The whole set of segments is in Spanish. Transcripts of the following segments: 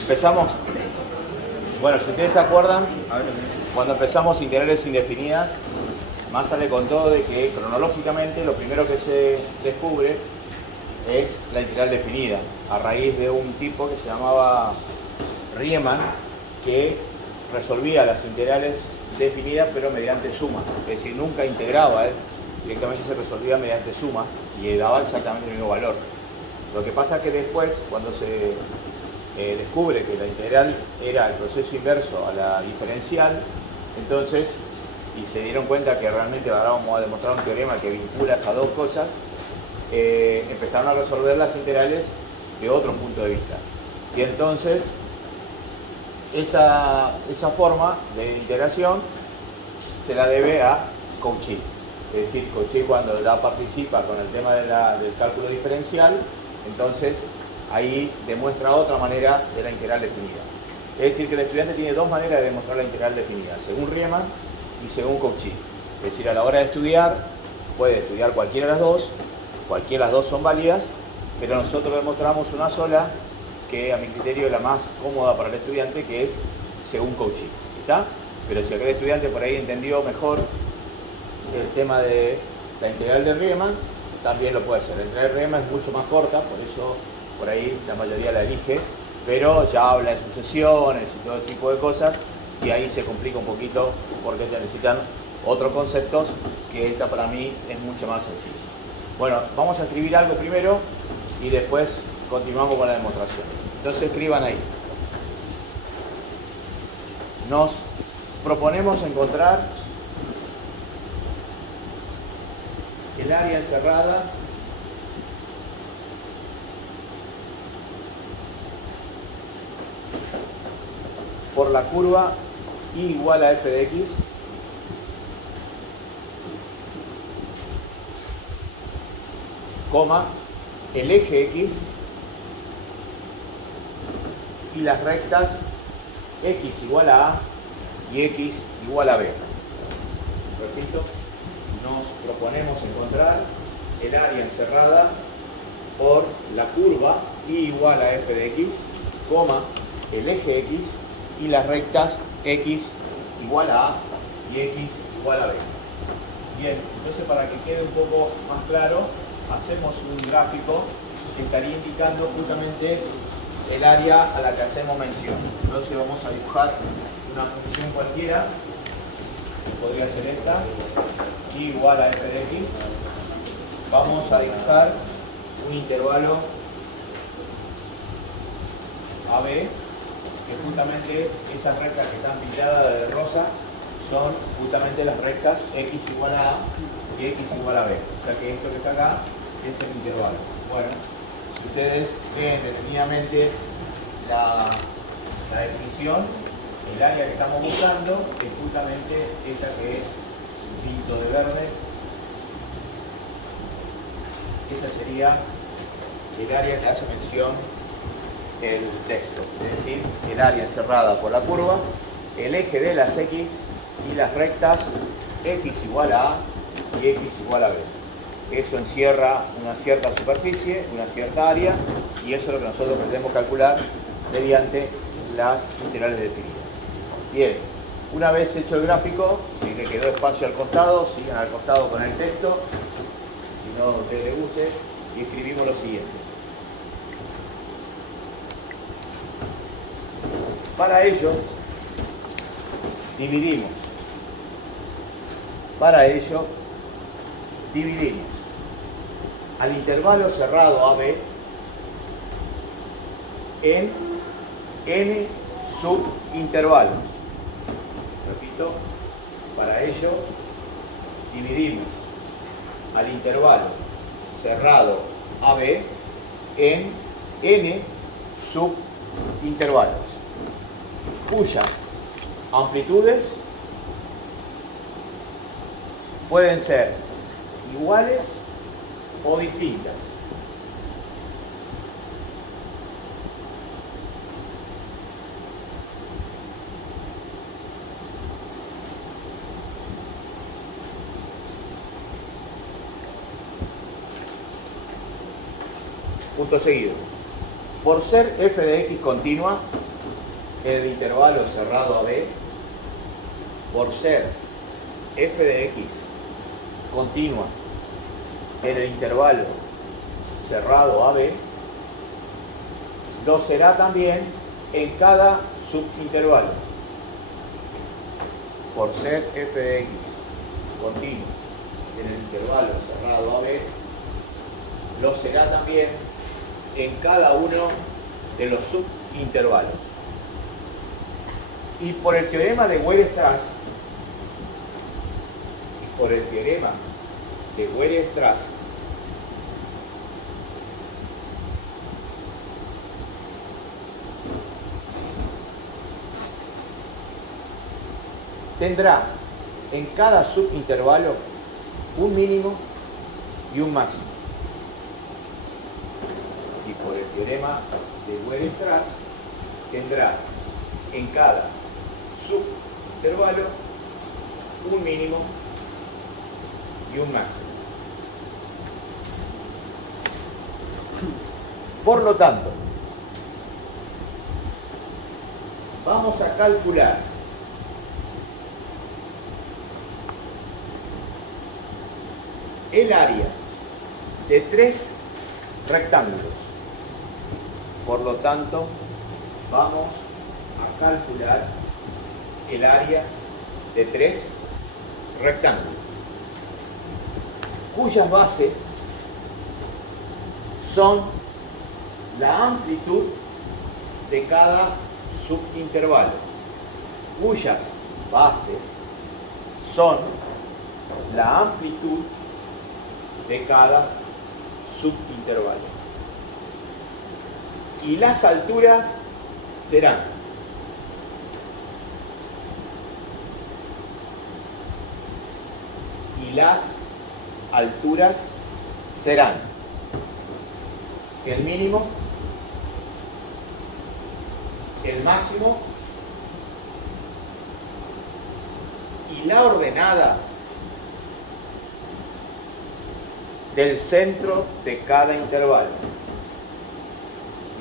Empezamos. Bueno, si ustedes se acuerdan, cuando empezamos integrales indefinidas, Massa le contó de que cronológicamente lo primero que se descubre es la integral definida, a raíz de un tipo que se llamaba Riemann, que resolvía las integrales definidas pero mediante sumas, es decir, nunca integraba él, directamente se resolvía mediante sumas y daba exactamente el mismo valor. Lo que pasa es que después, cuando se descubre que la integral era el proceso inverso a la diferencial, entonces, y se dieron cuenta que realmente ahora vamos a demostrar un teorema que vincula esas dos cosas, empezaron a resolver las integrales de otro punto de vista. Y entonces, esa forma de integración se la debe a Cauchy. Es decir, Cauchy cuando ya participa con el tema del cálculo diferencial, entonces ahí demuestra otra manera de la integral definida. Es decir, que el estudiante tiene dos maneras de demostrar la integral definida, según Riemann y según Cauchy. Es decir, a la hora de estudiar, puede estudiar cualquiera de las dos son válidas, pero nosotros demostramos una sola, que a mi criterio es la más cómoda para el estudiante, que es según Cauchy. ¿Está? Pero si aquel estudiante por ahí entendió mejor el tema de la integral de Riemann, también lo puede hacer. La integral de Riemann es mucho más corta, por eso por ahí la mayoría la elige, pero ya habla de sucesiones y todo tipo de cosas, y ahí se complica un poquito porque te necesitan otros conceptos, que esta para mí es mucho más sencilla. Bueno, vamos a escribir algo primero y después continuamos con la demostración. Entonces escriban ahí. Nos proponemos encontrar el área encerrada por la curva y igual a f de x coma el eje x y las rectas x igual a a y x igual a b. Repito, nos proponemos encontrar el área encerrada por la curva y igual a f de x, coma el eje x y las rectas x igual a a y x igual a b. Bien, entonces para que quede un poco más claro, hacemos un gráfico que estaría indicando justamente el área a la que hacemos mención. Entonces vamos a dibujar una función cualquiera, podría ser esta, y igual a f de x. Vamos a dibujar un intervalo AB, que justamente es esas rectas que están pintadas de rosa, son justamente las rectas x igual a a y x igual a b. O sea que esto que está acá es el intervalo. Bueno, si ustedes ven detenidamente la definición, el área que estamos buscando es justamente esa que pinto de verde. Esa sería el área que hace mención el texto, es decir, el área encerrada por la curva, el eje de las x y las rectas x igual a a y x igual a b. Eso encierra una cierta superficie, una cierta área, y eso es lo que nosotros pretendemos calcular mediante las integrales definidas. Bien, una vez hecho el gráfico, si le quedó espacio al costado, sigan al costado con el texto, si no a ustedes les guste, y escribimos lo siguiente. Para ello, dividimos al intervalo cerrado AB en n subintervalos. Repito, para ello dividimos al intervalo cerrado AB en n subintervalos, cuyas amplitudes pueden ser iguales o distintas. Punto seguido. Por ser f de x continua, el intervalo cerrado AB, por ser f de x continua en el intervalo cerrado AB, lo será también en cada subintervalo. Por ser f de x continua en el intervalo cerrado AB, lo será también en cada uno de los subintervalos. Y por el teorema de Weierstrass, tendrá en cada subintervalo un mínimo y un máximo. Y por el teorema de Weierstrass tendrá en cada subintervalo un mínimo y un máximo. Por lo tanto, vamos a calcular el área de 3 rectángulos. Por lo tanto, vamos a calcular el área de 3 rectángulos, cuyas bases son la amplitud de cada subintervalo, cuyas bases son la amplitud de cada subintervalo. Y las alturas serán el mínimo, el máximo y la ordenada del centro de cada intervalo.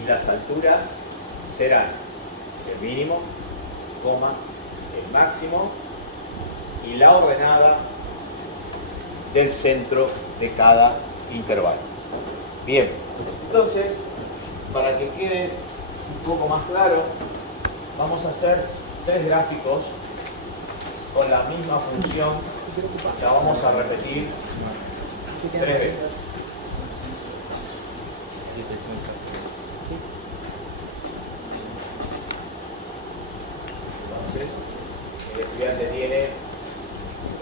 Y las alturas serán el mínimo, el máximo y la ordenada del centro de cada intervalo. Bien, entonces, para que quede un poco más claro, vamos a hacer 3 gráficos con la misma función. La vamos a repetir 3 veces. Entonces, el estudiante tiene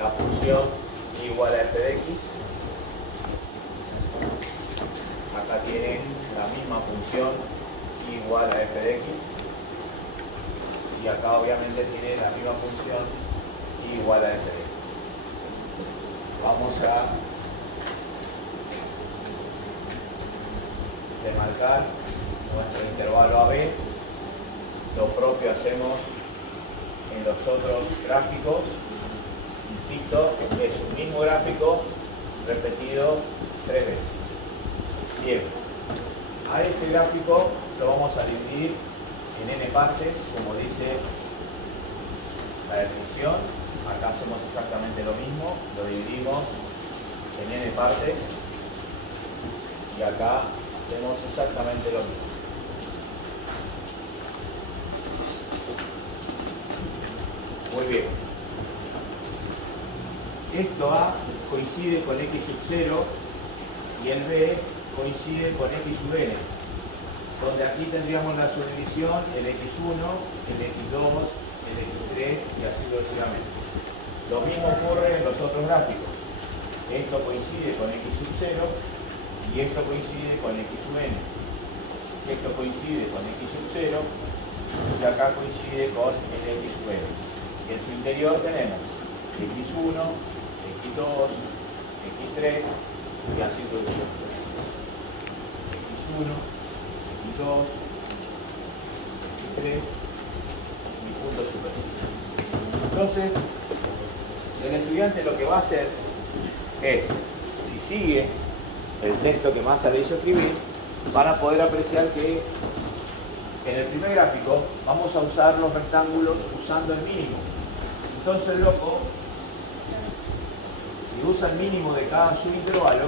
la función igual a f de x. Acá tiene la misma función igual a f de x. Y acá obviamente tiene la misma función igual a f de x. Vamos a demarcar nuestro intervalo AB. Lo propio hacemos en los otros gráficos. Insisto, es un mismo gráfico repetido 3 veces. Bien, a este gráfico lo vamos a dividir en n partes, como dice la definición. Acá hacemos exactamente lo mismo, lo dividimos en n partes y acá hacemos exactamente lo mismo. Muy bien. Esto A coincide con x sub 0 y el B coincide con x sub n, donde aquí tendríamos la subdivisión el x1, el x2, el x3 y así sucesivamente. Lo mismo ocurre en los otros gráficos. Esto coincide con x sub 0 y esto coincide con x sub n. Esto coincide con x sub 0 y acá coincide con el x sub n. Y en su interior tenemos x1, x2, x3 y así sucesivamente. x1, x2, x3 y puntos supresivos. Entonces, el estudiante lo que va a hacer es, si sigue el texto que Massa le hizo escribir, van a poder apreciar que En el primer gráfico vamos a usar los rectángulos usando el mínimo. Entonces el loco, si usa el mínimo de cada subintervalo,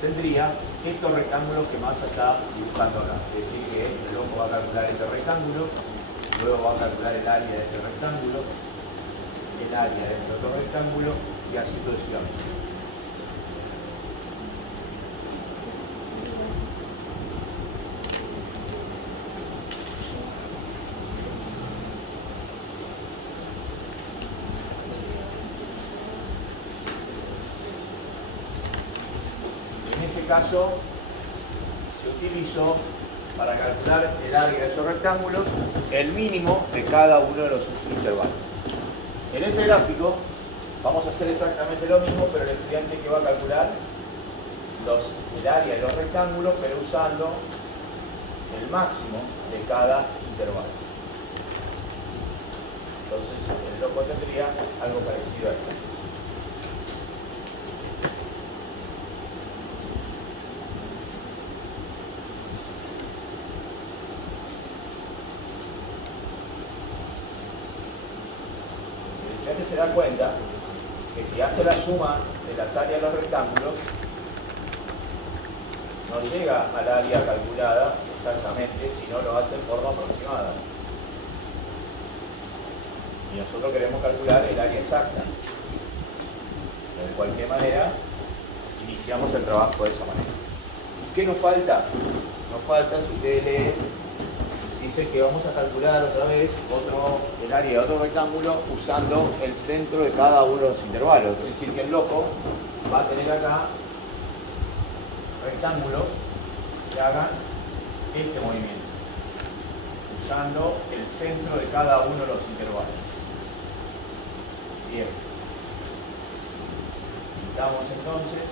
tendría estos rectángulos que más está dibujando acá. Es decir, que el loco va a calcular este rectángulo, luego va a calcular el área de este rectángulo, el área de este otro rectángulo y así sucesivamente. En ese caso se utilizó para calcular el área de esos rectángulos el mínimo de cada uno de los subintervalos. En este gráfico vamos a hacer exactamente lo mismo, pero el estudiante que va a calcular el área de los rectángulos, pero usando el máximo de cada intervalo. Entonces el loco tendría algo parecido a esto. Se da cuenta que si hace la suma de las áreas de los rectángulos no llega al área calculada exactamente, sino lo hace en forma aproximada. Y nosotros queremos calcular el área exacta. De cualquier manera, iniciamos el trabajo de esa manera. ¿Qué nos falta? Nos falta, si ustedes leen, dice que vamos a calcular otra vez el área de otro rectángulo usando el centro de cada uno de los intervalos. Es decir, que el loco va a tener acá rectángulos que hagan este movimiento, usando el centro de cada uno de los intervalos. Bien. Pintamos entonces.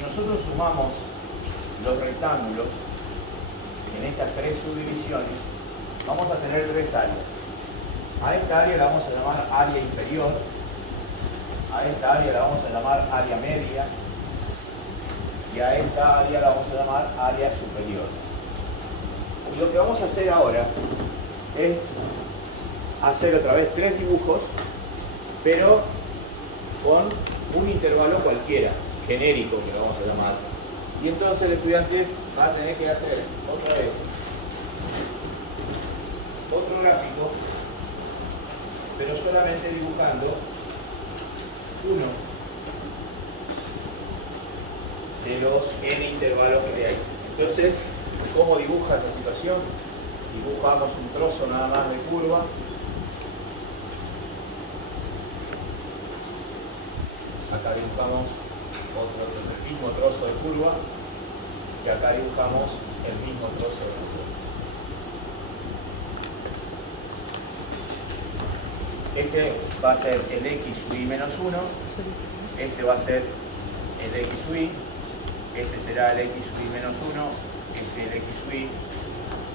Nosotros sumamos los rectángulos en estas tres subdivisiones, vamos a tener tres áreas. A esta área la vamos a llamar área inferior, a esta área la vamos a llamar área media y a esta área la vamos a llamar área superior. Y lo que vamos a hacer ahora es hacer otra vez tres dibujos, pero con un intervalo cualquiera, genérico, que lo vamos a llamar. Y entonces el estudiante va a tener que hacer otra vez otro gráfico, pero solamente dibujando uno de los n intervalos que hay. Entonces, ¿cómo dibuja esta situación? Dibujamos un trozo nada más de curva. Acá dibujamos el mismo trozo de curva y acá dibujamos el mismo trozo de curva. Este va a ser el x sub i menos 1, este va a ser el x sub i, este será el x sub i menos 1, este el x sub i,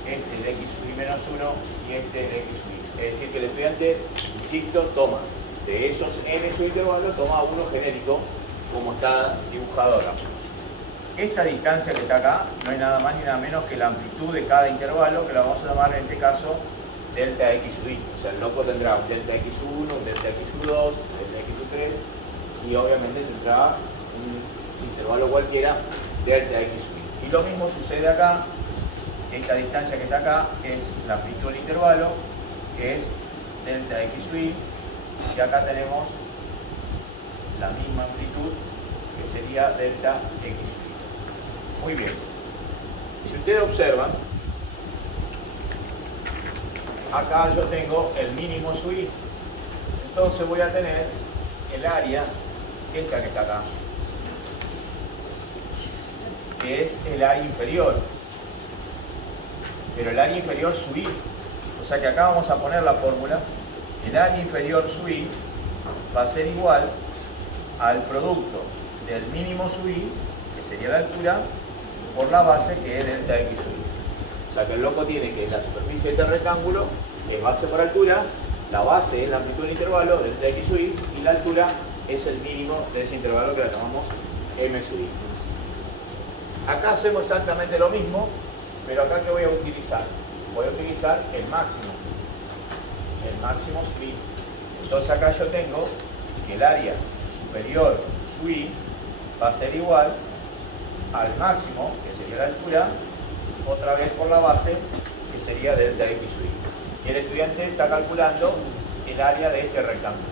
este el x sub i menos 1 y este el x sub i. Es decir, que el estudiante, insisto, toma de esos n subintervalos, toma uno genérico como está dibujado acá. Esta distancia que está acá no es nada más ni nada menos que la amplitud de cada intervalo, que la vamos a llamar en este caso delta x sub i. O sea, el loco tendrá un delta x sub 1, un delta x sub 2, un delta x sub 3 y obviamente tendrá un intervalo cualquiera delta x sub i. Y lo mismo sucede acá. Esta distancia que está acá es la amplitud del intervalo, que es delta x sub i, y acá tenemos la misma amplitud, que sería delta x sub i. Muy bien. Si ustedes observan, acá yo tengo el mínimo sub i, entonces voy a tener el área, esta que está acá, que es el área inferior, pero el área inferior sub i, o sea que acá vamos a poner la fórmula, el área inferior sub i va a ser igual al producto del mínimo sub i, que sería la altura, por la base, que es delta x sub i. O sea que el loco tiene que la superficie de este rectángulo es base por altura, la base es la amplitud del intervalo, delta x sub y, la altura es el mínimo de ese intervalo que la llamamos m sub i. Acá hacemos exactamente lo mismo, pero acá ¿qué voy a utilizar? Voy a utilizar el máximo sub i. Entonces acá yo tengo que el área superior sub i va a ser igual al máximo, que sería la altura, otra vez por la base, que sería delta x sub i. Y el estudiante está calculando el área de este rectángulo.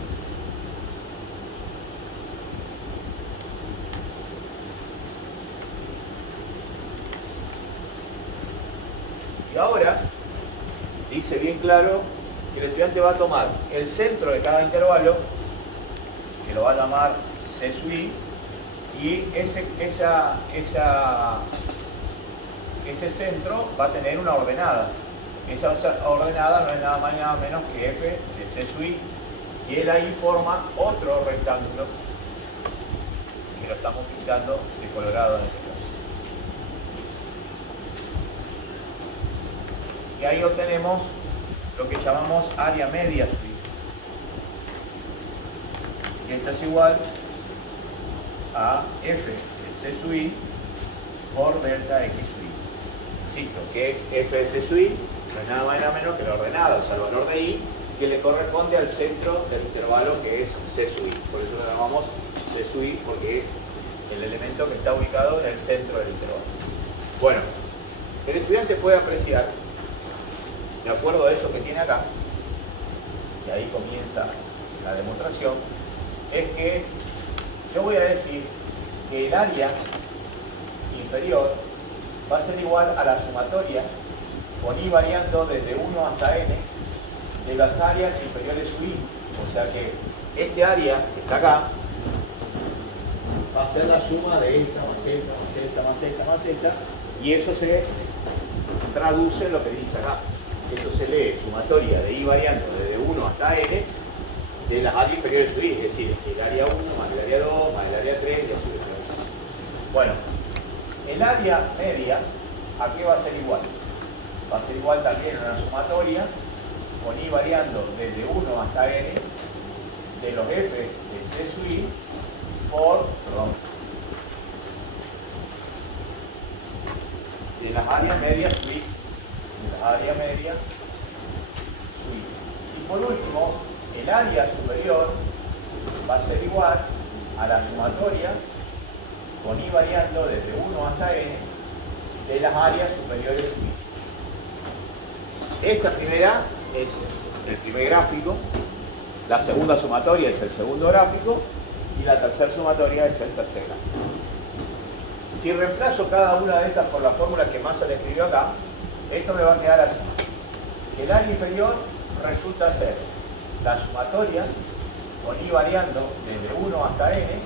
Y ahora dice bien claro que el estudiante va a tomar el centro de cada intervalo, que lo va a llamar c sub i, y ese centro va a tener una ordenada. Esa ordenada no es nada más ni nada menos que f de c sub i, y él ahí forma otro rectángulo que lo estamos pintando de colorado en este caso. Y ahí obtenemos lo que llamamos área media sub i. Y esta es igual a f de c sub i por delta x sub i. Insisto, que es f de c sub i, no es nada más y nada menos que la ordenada, o sea, el valor de i, que le corresponde al centro del intervalo, que es c sub i. Por eso lo llamamos c sub i, porque es el elemento que está ubicado en el centro del intervalo. Bueno, el estudiante puede apreciar, de acuerdo a eso que tiene acá, y ahí comienza la demostración, es que yo voy a decir que el área inferior va a ser igual a la sumatoria con i variando desde 1 hasta n de las áreas inferiores sub i. O sea que este área que está acá va a ser la suma de esta más esta, más esta, más esta, más esta, y eso se traduce en lo que dice acá. Eso se lee sumatoria de i variando desde 1 hasta n de las áreas inferiores sub i, es decir, el área 1 más el área 2 más el área 3 y así sucesivamente. Bueno, el área media, ¿a qué va a ser igual? Va a ser igual también a una sumatoria con i variando desde 1 hasta n de los f de c sub i por, de las áreas medias sub i. De las áreas medias sub i. Y por último, el área superior va a ser igual a la sumatoria con i variando desde 1 hasta n de las áreas superiores sub i. Esta primera es el primer gráfico, la segunda sumatoria es el segundo gráfico y la tercera sumatoria es el tercer gráfico. Si reemplazo cada una de estas por la fórmula que Massa le escribió acá, esto me va a quedar así. El área inferior resulta ser la sumatoria con i variando desde 1 hasta n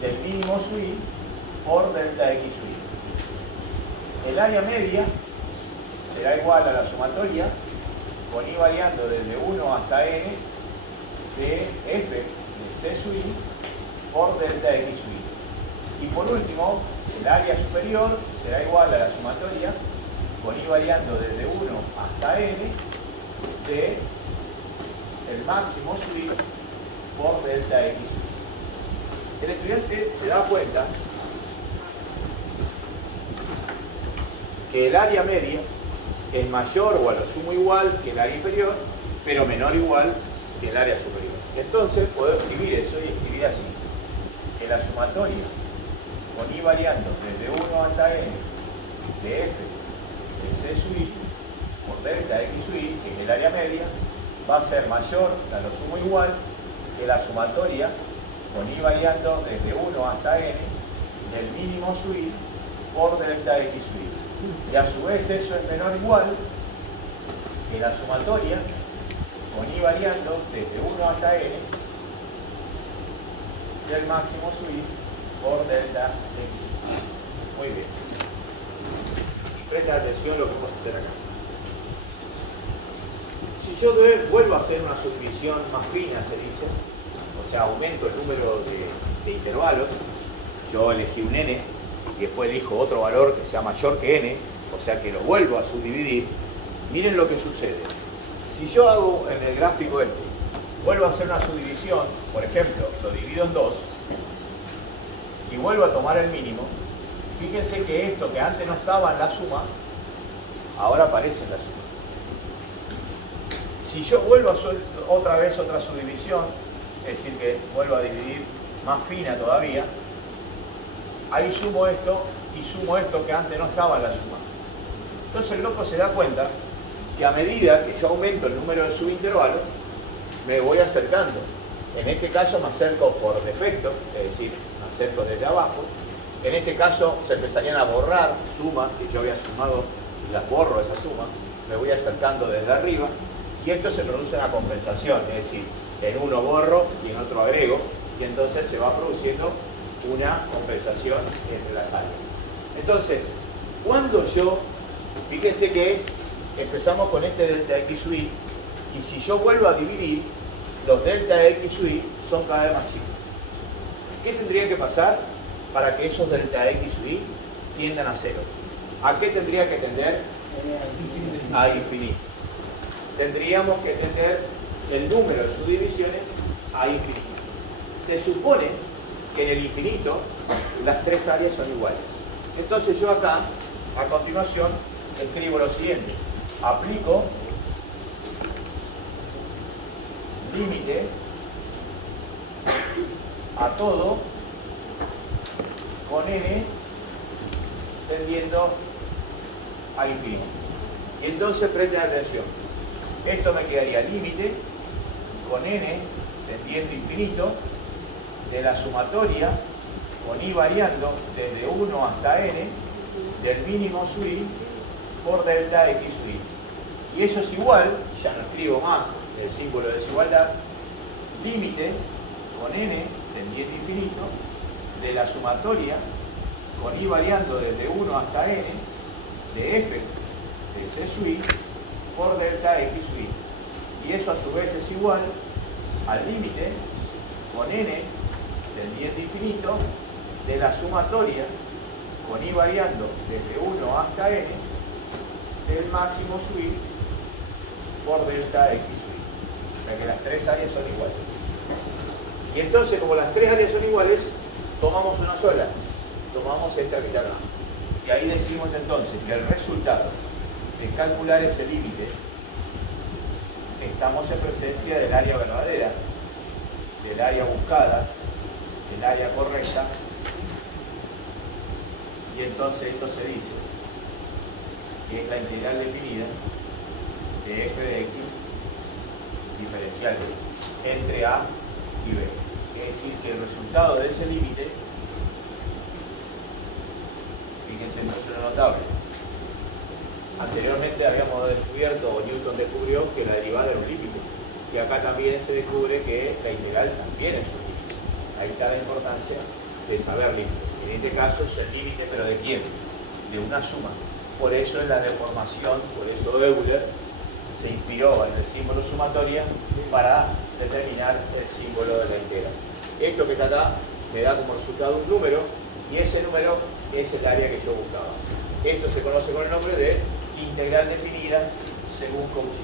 del mínimo sub i por delta x sub i. El área media será igual a la sumatoria con i variando desde 1 hasta n de f de c sub i por delta x sub i. Y por último, el área superior será igual a la sumatoria con i variando desde 1 hasta n de el máximo sub i por delta x sub i. El estudiante se da cuenta que el área media es mayor o a lo sumo igual que el área inferior, pero menor o igual que el área superior. Entonces puedo escribir eso y escribir así, que la sumatoria con i variando desde 1 hasta n de f de c sub i por delta x sub i, que es el área media, va a ser mayor a lo sumo igual que la sumatoria con i variando desde 1 hasta n del mínimo sub i por delta x sub i. Y a su vez eso es menor o igual que la sumatoria con i variando desde 1 hasta n del máximo sub i por delta x. Muy bien. Y presta atención a lo que vamos a hacer acá. Si yo vuelvo a hacer una subdivisión más fina, se dice, o sea, aumento el número de intervalos, yo elegí un n y después elijo otro valor que sea mayor que n, o sea que lo vuelvo a subdividir, miren lo que sucede. Si yo hago en el gráfico este, vuelvo a hacer una subdivisión, por ejemplo, lo divido en 2 y vuelvo a tomar el mínimo, fíjense que esto que antes no estaba en la suma, ahora aparece en la suma. Si yo vuelvo a hacer otra vez otra subdivisión, es decir que vuelvo a dividir más fina todavía, ahí sumo esto y sumo esto que antes no estaba en la suma. Entonces el loco se da cuenta que a medida que yo aumento el número de subintervalos, me voy acercando. En este caso me acerco por defecto, es decir, me acerco desde abajo. En este caso se empezarían a borrar sumas que yo había sumado y las borro esa suma. Me voy acercando desde arriba y esto se produce una compensación, es decir, en uno borro y en otro agrego y entonces se va produciendo una compensación entre las áreas. Entonces, cuando yo, fíjense que empezamos con este delta x sub i y si yo vuelvo a dividir, los delta x sub i son cada vez más chicos. ¿Qué tendría que pasar para que esos delta x sub i tiendan a 0? ¿A qué tendría que tender? A infinito. Tendríamos que tender el número de subdivisiones a infinito. Se supone que en el infinito las tres áreas son iguales. Entonces yo acá, a continuación, escribo lo siguiente. Aplico límite a todo con n tendiendo a infinito. Y entonces presten atención. Esto me quedaría límite con n tendiendo a infinito de la sumatoria con i variando desde 1 hasta n del mínimo sub i por delta x sub i. Y eso es igual, ya no escribo más el símbolo de desigualdad, límite con n tendiendo a infinito de la sumatoria con i variando desde 1 hasta n de f de c sub i por delta x sub i. Y eso a su vez es igual al límite con n tendiendo a infinito de la sumatoria con i variando desde 1 hasta n del máximo sub i por delta x sub i. O sea que las tres áreas son iguales. Y entonces, como las tres áreas son iguales, tomamos una sola. Tomamos esta que está acá. Y ahí decimos entonces que el resultado de calcular ese límite, estamos en presencia del área verdadera, del área buscada, del área correcta. Y entonces esto se dice que es la integral definida de f de x diferencial de x entre a y b. Es decir, que el resultado de ese límite, fíjense entonces lo notable, anteriormente habíamos descubierto, o Newton descubrió, que la derivada era un límite, y acá también se descubre que la integral también es un límite. Ahí está la importancia de saber límites. En este caso es el límite, pero ¿de quién? De una suma. Por eso en la deformación, por eso Euler se inspiró en el símbolo sumatoria para determinar el símbolo de la integral. Esto que está acá me da como resultado un número y ese número es el área que yo buscaba. Esto se conoce con el nombre de integral definida según Cauchy.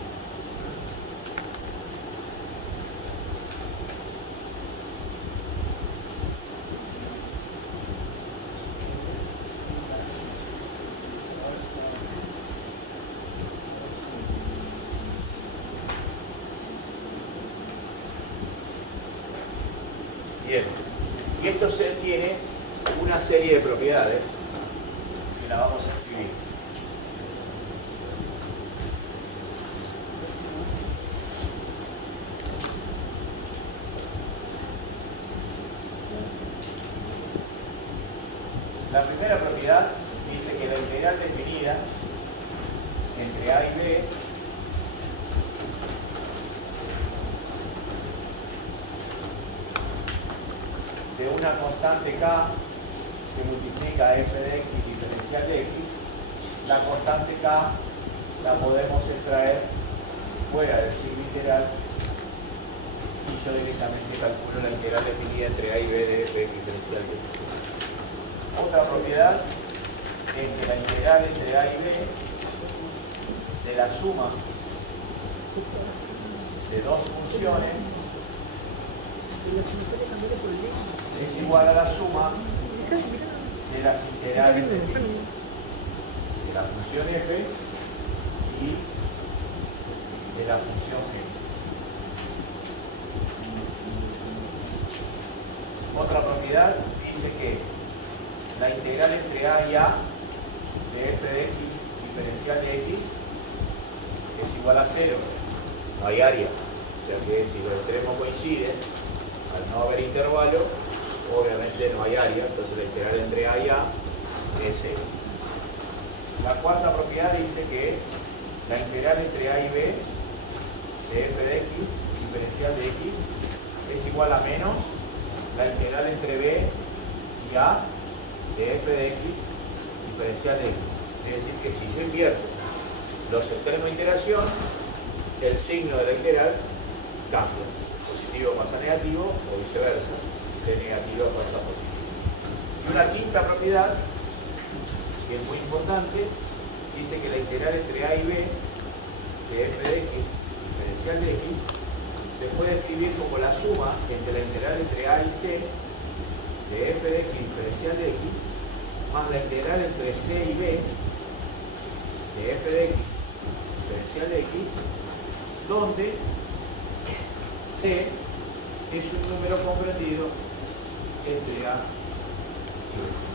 Bien, y esto tiene una serie de propiedades que la vamos a escribir. La primera propiedad dice que la integral definida entre a y b de una constante k que multiplica f de x diferencial de x, la constante k la podemos extraer fuera del signo integral y yo directamente calculo la integral definida entre a y b de f diferencial de x. Otra propiedad es que la integral entre A y B de la suma de dos funciones es igual a la suma de las integrales de la función f y de la función g. Otra propiedad dice que la integral entre a y a de f de x diferencial de x es igual a 0. No hay área. O sea que si los extremos coinciden, al no haber intervalo, obviamente no hay área. Entonces la integral entre a y a es 0. La cuarta propiedad dice que la integral entre a y b de f de x diferencial de x es igual a menos la integral entre b y a de f de x diferencial de x. Es decir, que si yo invierto los extremos de integración, el signo de la integral cambia. Positivo pasa a negativo o viceversa. De negativo pasa a positivo. Y una quinta propiedad, que es muy importante, dice que la integral entre a y b de f de x diferencial de x se puede escribir como la suma entre la integral entre a y c de f de x diferencial de x más la integral entre c y b de f de x diferencial de x, donde c es un número comprendido entre a y b.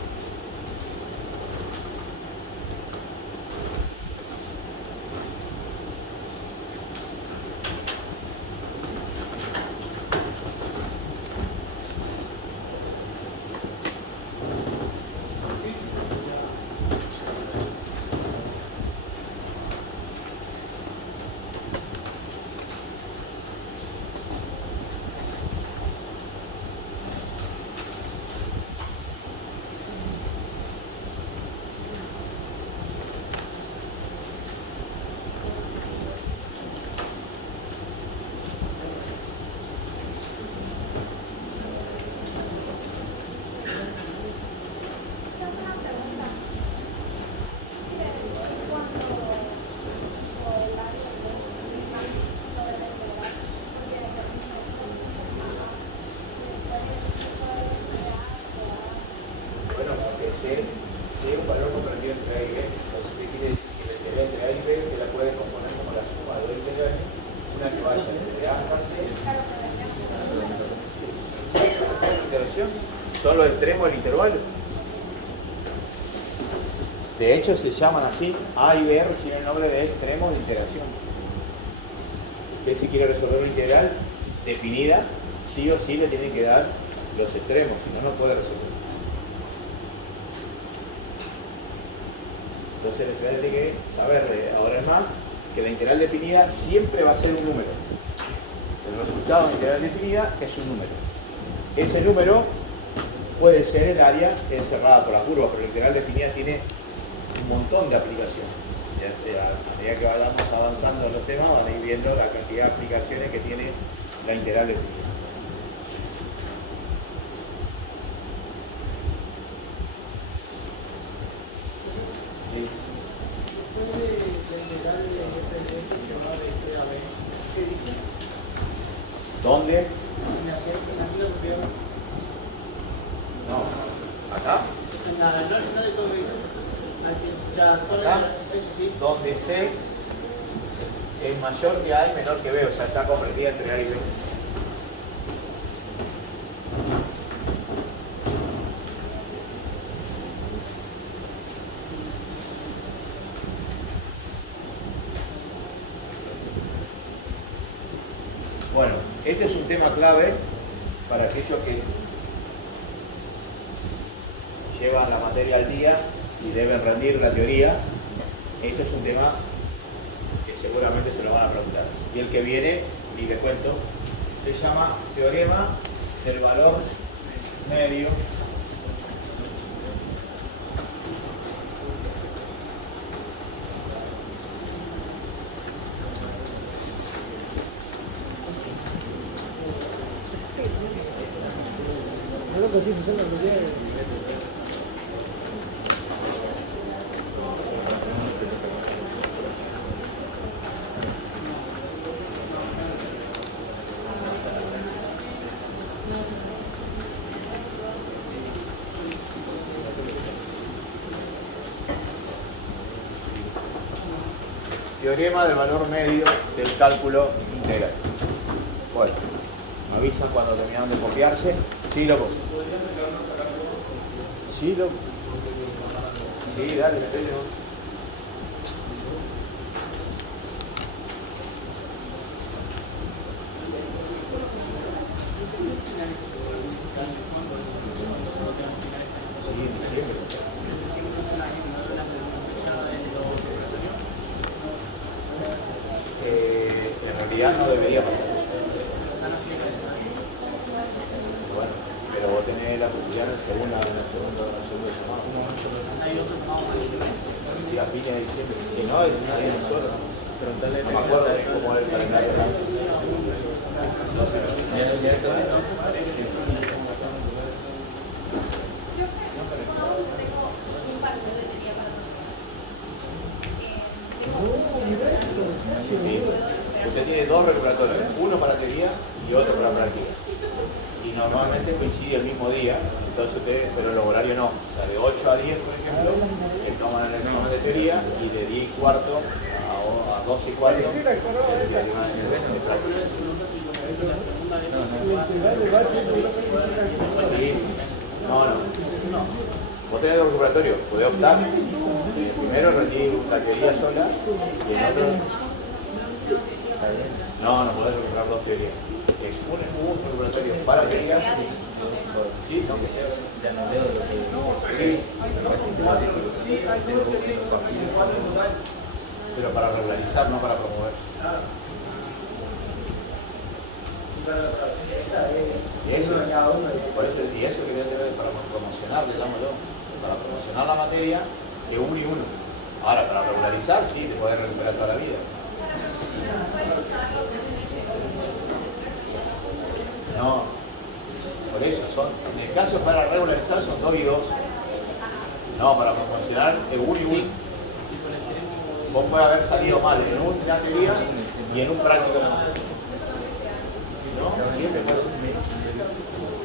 C un valor comprendido entre A y B. Entonces, ¿qué quiere decir? Que la integral entre A y B que la puedes componer como la suma de dos integrales, una que vaya desde A hasta C. Son los extremos del intervalo. De hecho, se llaman así. A y B reciben el nombre de extremos de integración. Usted, si quiere resolver una integral definida, sí o sí le tiene que dar los extremos, si no, no puede resolver. Entonces el estudiante tiene que saber de ahora en más que la integral definida siempre va a ser un número. El resultado de la integral definida es un número. Ese número puede ser el área encerrada por la curva, pero la integral definida tiene un montón de aplicaciones. A medida que vayamos avanzando en los temas van a ir viendo la cantidad de aplicaciones que tiene la integral definida. ¿Dónde? No, acá. No de todo eso. Acá, eso sí. donde C es mayor que A y menor que B, o sea, está comprendida entre A y B. Bueno, este es un tema clave para aquellos que llevan la materia al día y deben rendir la teoría. Este es un tema que seguramente se lo van a preguntar. Y el que viene, y les cuento, se llama teorema del valor medio teorema del valor medio del cálculo integral. Bueno, me avisan cuando terminaron de copiarse. Sí, loco. Sí, loco. Sí, dale, espere. En realidad no debería pasar eso. Bueno, pero vos tenés la posibilidad en el segundo llamado. Si a fines de diciembre, si no, es solo. No me acuerdo cómo es el calendario. Sí. Usted tiene dos recuperatorios, uno para teoría y otro para práctica. Y normalmente coincide el mismo día, entonces usted, pero el horario no. O sea, de 8 a 10, por ejemplo, que toman el examen de teoría, y de 10 y cuarto a 12 y cuarto, el práctica. Sí. No. Vos tenés dos recuperatorios, podés optar. Primero rendí la teoría sola y en otro. No podés recuperar dos teorías. Es un recuperatorio para teoría. Sí, no que sea. Sí. Pero para regularizar, no para promover. Y eso quería tener para promocionar, digámoslo, para promocionar la materia, que uno y uno. Ahora, para regularizar, sí, te puedes recuperar toda la vida. No, por eso, en el caso para regularizar son 2 y 2. No, para promocionar es 1 y 1. Vos podés haber salido mal en una teoría y en un práctico no. Siempre puede ser.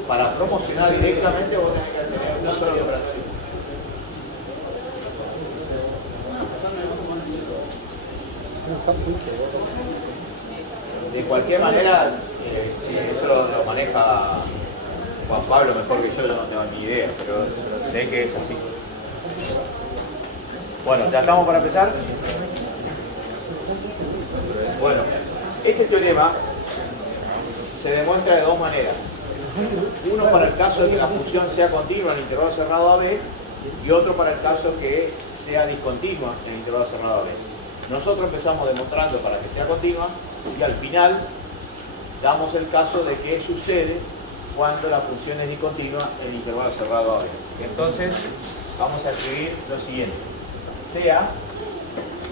Para promocionar directamente vos tenés que tener un solo operatorio. De cualquier manera, eso lo maneja Juan Pablo mejor que yo no tengo ni idea, pero sé que es así. Bueno, ¿ya estamos para empezar? Bueno, este teorema se demuestra de dos maneras. Uno para el caso de que la función sea continua en el intervalo cerrado AB y otro para el caso que sea discontinua en el intervalo cerrado AB. Nosotros empezamos demostrando para que sea continua y al final damos el caso de qué sucede cuando la función es discontinua en el intervalo cerrado AB. Entonces vamos a escribir lo siguiente. Sea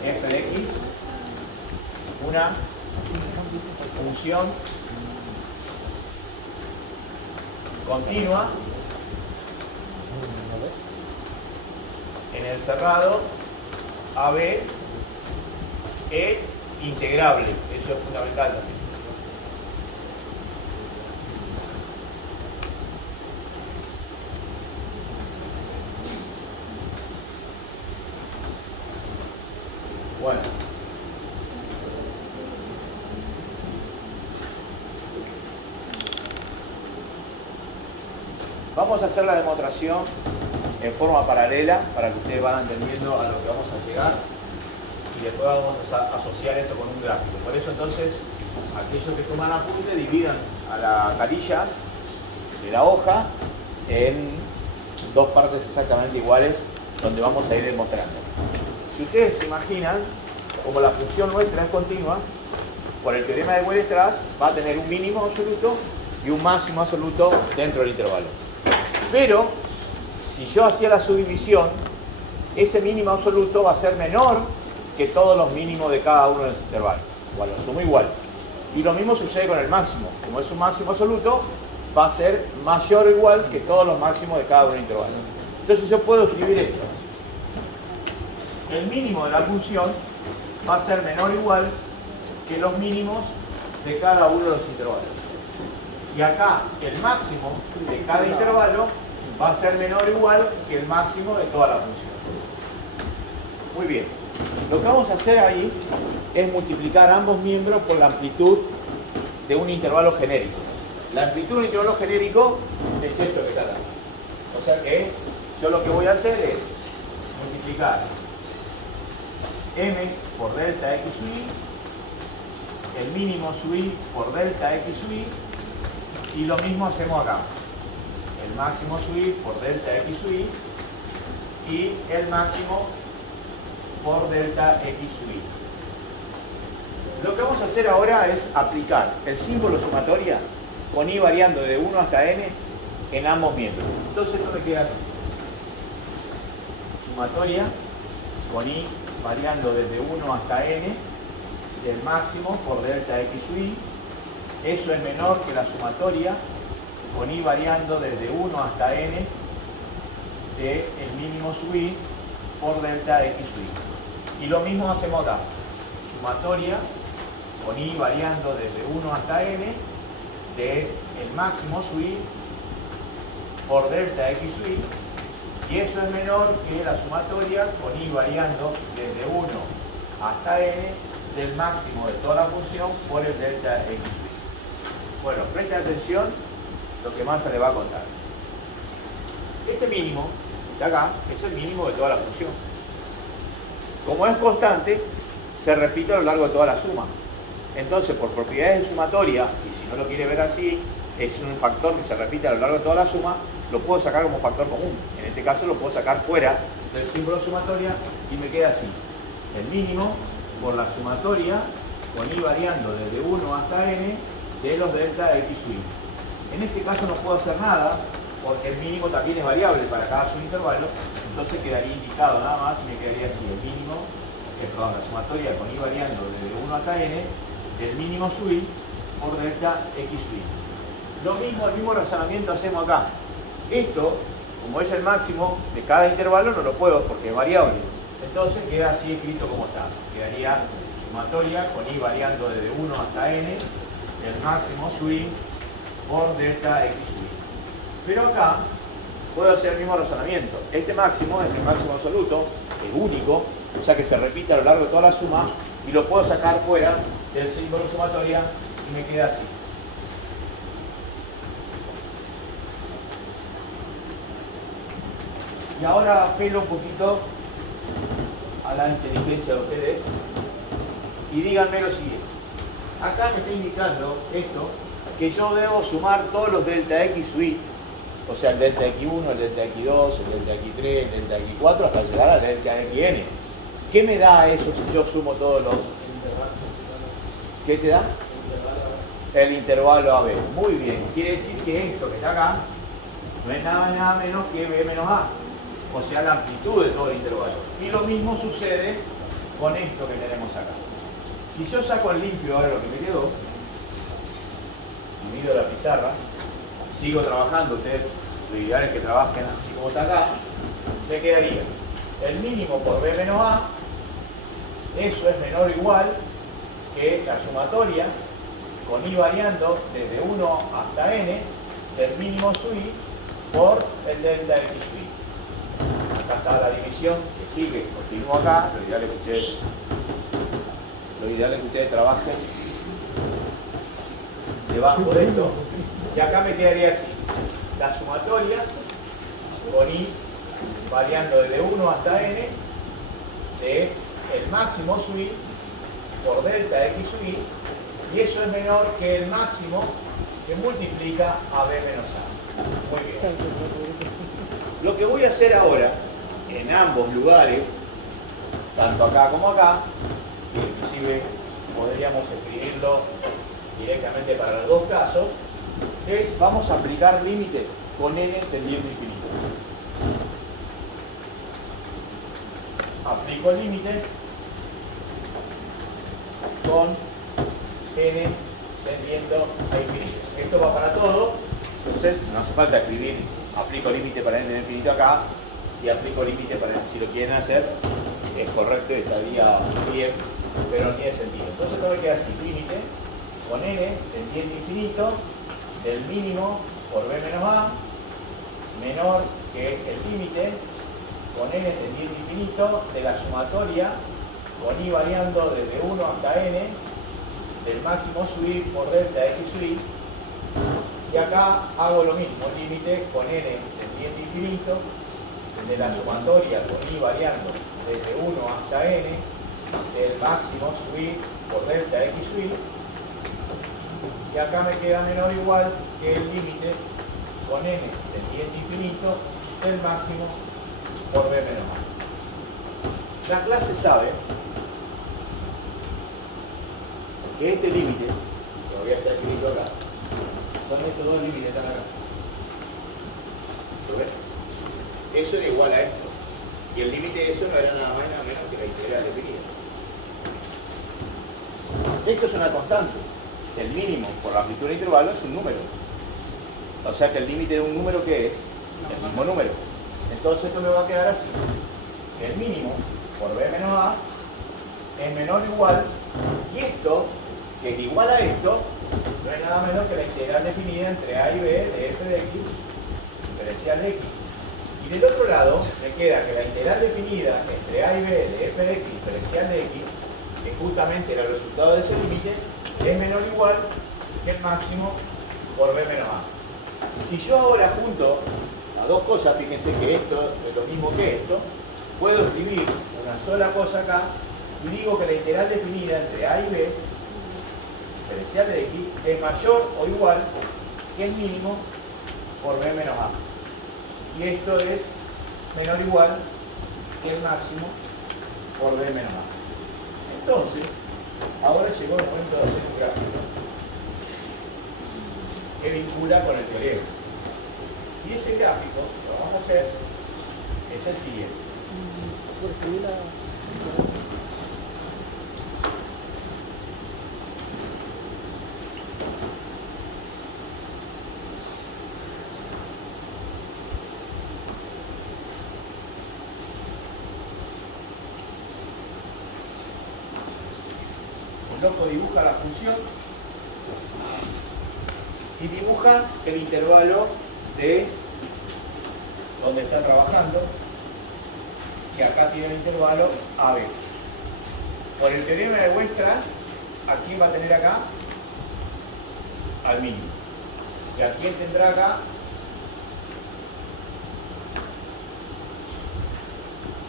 f de x una función continua en el cerrado AB e integrable. Eso es fundamental también. Bueno. Vamos a hacer la demostración en forma paralela para que ustedes vayan entendiendo a lo que vamos a llegar y después vamos a asociar esto con un gráfico. Por eso entonces, aquellos que toman apunte dividan a la carilla de la hoja en dos partes exactamente iguales donde vamos a ir demostrando. Si ustedes se imaginan, como la función nuestra es continua, por el teorema de Weierstrass va a tener un mínimo absoluto y un máximo absoluto dentro del intervalo. Pero, si yo hacía la subdivisión, ese mínimo absoluto va a ser menor que todos los mínimos de cada uno de los intervalos. O lo sumo igual. Y lo mismo sucede con el máximo. Como es un máximo absoluto, va a ser mayor o igual que todos los máximos de cada uno de los intervalos. Entonces yo puedo escribir esto. El mínimo de la función va a ser menor o igual que los mínimos de cada uno de los intervalos. Y acá el máximo de cada intervalo va a ser menor o igual que el máximo de toda la función. Muy bien. Lo que vamos a hacer ahí es multiplicar ambos miembros por la amplitud de un intervalo genérico. La amplitud de un intervalo genérico es esto que está acá. O sea que yo lo que voy a hacer es multiplicar m por delta x sub i, el mínimo sub i por delta x sub i, y lo mismo hacemos acá. El máximo sub i por delta x sub i y el máximo por delta x sub i. Lo que vamos a hacer ahora es aplicar el símbolo sumatoria con i variando de 1 hasta n en ambos miembros. Entonces esto me queda así. Sumatoria con i variando desde 1 hasta n del máximo por delta x sub i. Eso es menor que la sumatoria con i variando desde 1 hasta n del mínimo sub i por delta x sub i. Y lo mismo hacemos acá. Sumatoria con i variando desde 1 hasta n del máximo sub i por delta x sub i. Y eso es menor que la sumatoria con i variando desde 1 hasta n del máximo de toda la función por el delta x sub i. Bueno, presten atención lo que Massa le va a contar. Este mínimo de acá es el mínimo de toda la función. Como es constante, se repite a lo largo de toda la suma. Entonces, por propiedades de sumatoria, y si no lo quiere ver así, es un factor que se repite a lo largo de toda la suma, lo puedo sacar como factor común. En este caso lo puedo sacar fuera del símbolo sumatoria y me queda así. El mínimo por la sumatoria con i variando desde 1 hasta n de los delta x sub i. En este caso no puedo hacer nada porque el mínimo también es variable para cada subintervalo, entonces quedaría indicado nada más y me quedaría así. El mínimo, perdón, la sumatoria con i variando desde 1 hasta n del mínimo sub i por delta x sub i. Lo mismo, el mismo razonamiento hacemos acá. Esto, como es el máximo de cada intervalo, no lo puedo porque es variable. Entonces queda así escrito como está. Quedaría sumatoria con i variando desde 1 hasta n del máximo sub i por delta x sub i. Pero acá puedo hacer el mismo razonamiento. Este máximo es el máximo absoluto, es único, o sea que se repite a lo largo de toda la suma y lo puedo sacar fuera del símbolo sumatoria y me queda así. Y ahora apelo un poquito a la inteligencia de ustedes y díganme lo siguiente. Acá me está indicando esto, que yo debo sumar todos los delta x sub i, o sea el delta x1, el delta x2, el delta x3, el delta x4 hasta llegar al delta xn. ¿Qué me da eso si yo sumo todos los? ¿Qué te da? El intervalo AB. Muy bien, quiere decir que esto que está acá no es nada menos que B menos A, o sea la amplitud de todo el intervalo. Y lo mismo sucede con esto que tenemos acá. Si yo saco el limpio ahora lo que me quedó, y mido la pizarra, sigo trabajando, ustedes lo ideal es que trabajen así como está acá, me quedaría el mínimo por B menos A, eso es menor o igual que la sumatoria con i variando desde 1 hasta n del mínimo sub i por el delta x sub i. Acá está la división que sigue, continúo acá, lo ideal es que ustedes trabajen debajo de esto, y acá me quedaría así, la sumatoria con i variando desde 1 hasta n de el máximo sub i por delta x sub i, y eso es menor que el máximo que multiplica a b menos a. Muy bien. Lo que voy a hacer ahora, en ambos lugares, tanto acá como acá, inclusive podríamos escribirlo directamente para los dos casos, es vamos a aplicar límite con n tendiendo a infinito. Aplico el límite con n tendiendo a infinito. Esto va para todo, entonces no hace falta escribir aplico límite para n tendiendo a infinito acá y aplico límite para n. Si lo quieren hacer, es correcto y estaría bien, pero no tiene sentido. Entonces esto me queda así, límite con n tendiendo a infinito del mínimo por b menos a menor que el límite con n tendiendo a infinito de la sumatoria con i variando desde 1 hasta n, del máximo sub i por delta x sub i, y acá hago lo mismo, límite con n tendiente a infinito, de la sumatoria con i variando desde 1 hasta n, del máximo sub i por delta x sub i, y acá me queda menor o igual que el límite con n tendiente a infinito del máximo por b menos a. La clase sabe que este límite, lo voy a estar escribiendo acá, son estos dos límites que están acá. ¿Lo ves? Eso era igual a esto. Y el límite de eso no era nada más y nada menos que la integral definida. Esto es una constante. El mínimo por la amplitud de intervalo es un número. O sea que el límite de un número, ¿qué es? El mismo número. Entonces esto me va a quedar así. Que el mínimo por b menos a es menor o igual. Y esto, que es igual a esto, no es nada menos que la integral definida entre a y b de f de x diferencial de x. Y del otro lado me queda que la integral definida entre a y b de f de x diferencial de x, que justamente era el resultado de ese límite, es menor o igual que el máximo por b menos a. Si yo ahora junto las dos cosas, fíjense que esto es lo mismo que esto, puedo escribir una sola cosa acá y digo que la integral definida entre a y b diferencial de x es mayor o igual que el mínimo por b menos a. Y esto es menor o igual que el máximo por b menos a. Entonces, ahora llegó el momento de hacer un gráfico que vincula con el teorema. Y ese gráfico, lo vamos a hacer, es el siguiente. El loco dibuja la función y dibuja el intervalo de donde está trabajando, y acá tiene el intervalo AB. Por el teorema de Weierstrass, ¿a quién va a tener acá? Al mínimo. ¿Y a quién tendrá acá?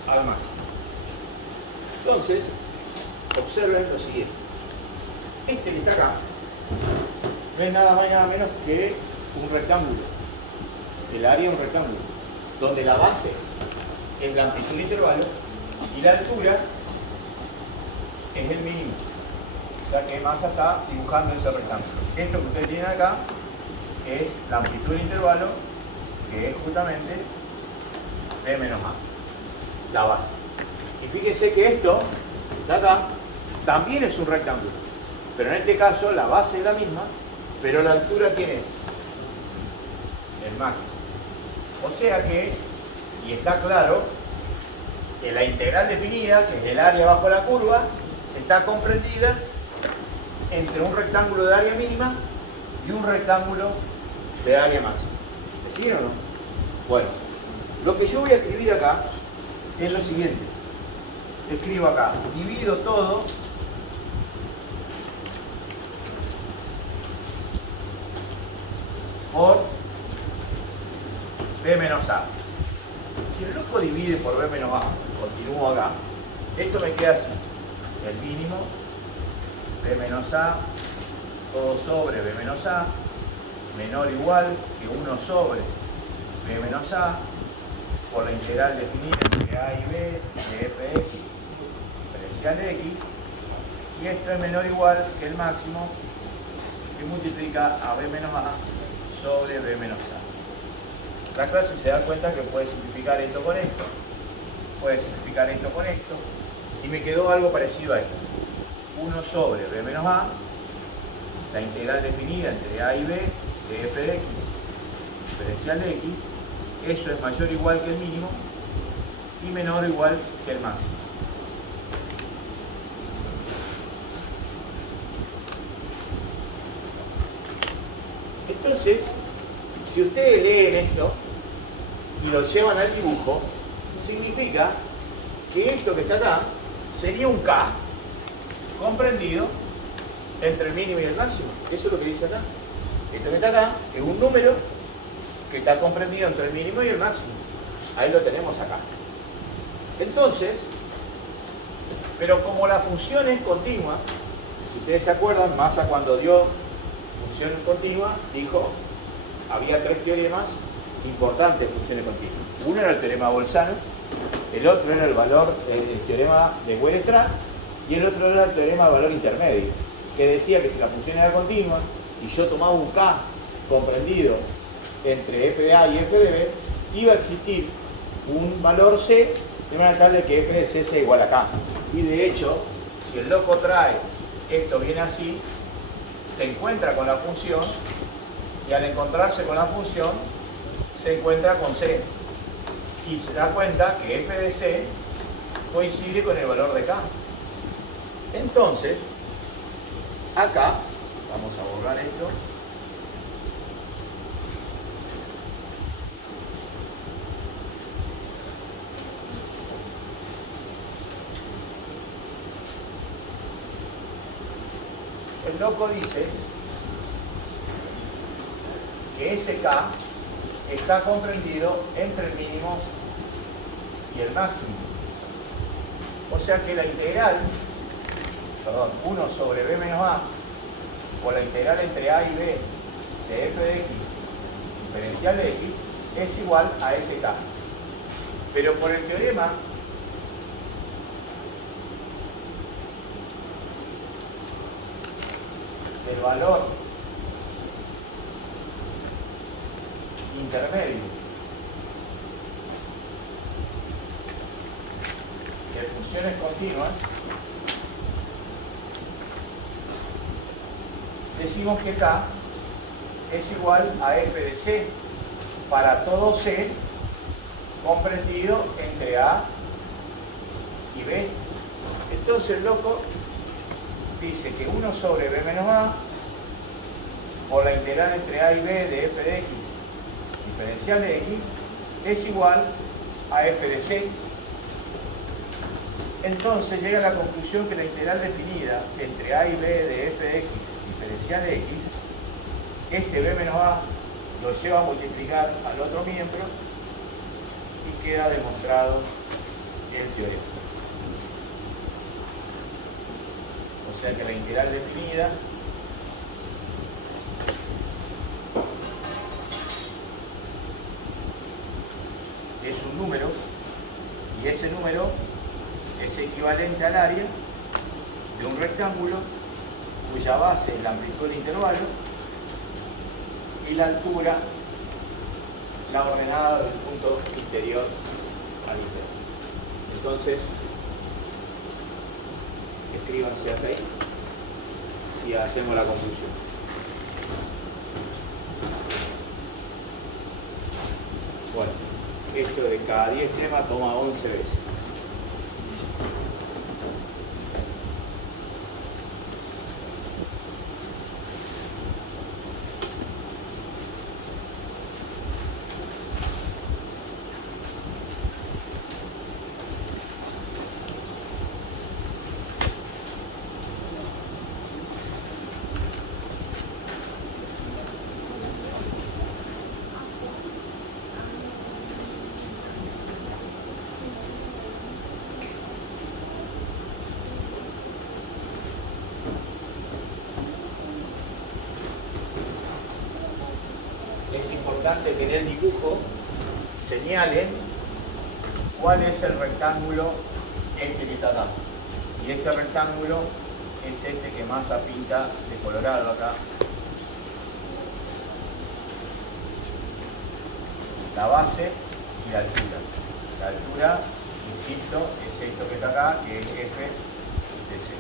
Al máximo. Entonces, observen lo siguiente. Este que está acá no es nada más y nada menos que un rectángulo. El área es un rectángulo, donde la base es la amplitud de intervalo y la altura es el mínimo. O sea que masa está dibujando ese rectángulo. Esto que ustedes tienen acá es la amplitud del intervalo, que es justamente b menos a, la base. Y fíjense que esto de acá también es un rectángulo, pero en este caso la base es la misma, pero la altura, ¿quién es? El máximo. O sea que, y está claro, que la integral definida, que es el área bajo la curva, está comprendida entre un rectángulo de área mínima y un rectángulo de área máxima. ¿Sí o no? Bueno, lo que yo voy a escribir acá es lo siguiente. Escribo acá, divido todo por b menos a. Si el loco divide por b menos a, continúo acá, esto me queda así. El mínimo, b menos a, todo sobre b menos a, menor o igual que 1 sobre b menos a, por la integral definida entre a y b de f de x diferencial de x, y esto es menor o igual que el máximo que multiplica a b menos a sobre b menos a. La clase se da cuenta que puede simplificar esto con esto, puede simplificar esto con esto, y me quedó algo parecido a esto. 1 sobre b menos a, la integral definida entre a y b de f de x diferencial de x, eso es mayor o igual que el mínimo y menor o igual que el máximo. Entonces, si ustedes leen esto y lo llevan al dibujo, significa que esto que está acá sería un K comprendido entre el mínimo y el máximo. Eso es lo que dice acá. Esto que está acá es un número que está comprendido entre el mínimo y el máximo. Ahí lo tenemos acá. Entonces, pero como la función es continua, si ustedes se acuerdan, Massa cuando dio función continua, dijo, había tres teoremas importantes de funciones continuas. Uno era el teorema de Bolzano, el otro era el teorema de Weierstrass, y el otro era el teorema de valor intermedio, que decía que si la función era continua y yo tomaba un K comprendido entre f de A y f de B, iba a existir un valor C de manera tal de que f de C sea igual a K. Y de hecho, si el loco trae esto viene así, se encuentra con la función y al encontrarse con la función se encuentra con C y se da cuenta que f de C coincide con el valor de K. Entonces, acá, vamos a borrar esto. El loco dice que ese K está comprendido entre el mínimo y el máximo. O sea que la integral, 1 sobre b menos a, o la integral entre a y b de f de x, diferencial de x, es igual a ese K. Pero por el teorema del valor intermedio de funciones continuas, decimos que K es igual a f de C para todo C comprendido entre A y B. Entonces el loco dice que 1 sobre b menos a por la integral entre a y b de f de x diferencial de x es igual a f de c. Entonces llega a la conclusión que la integral definida entre a y b de f de x diferencial de x, este b menos a lo lleva a multiplicar al otro miembro y queda demostrado el teorema. O sea que la integral definida es un número y ese número es equivalente al área de un rectángulo cuya base es la amplitud del intervalo y la altura la ordenada del punto interior al interior. Entonces, escríbanse hasta ahí y hacemos la conclusión. Bueno, esto de cada 10 temas toma 11 veces. Es importante que en el dibujo señalen cuál es el rectángulo este que está acá. Y ese rectángulo es este que Massa pinta de colorado acá. La base y la altura. La altura, insisto, es esto que está acá, que es f de c.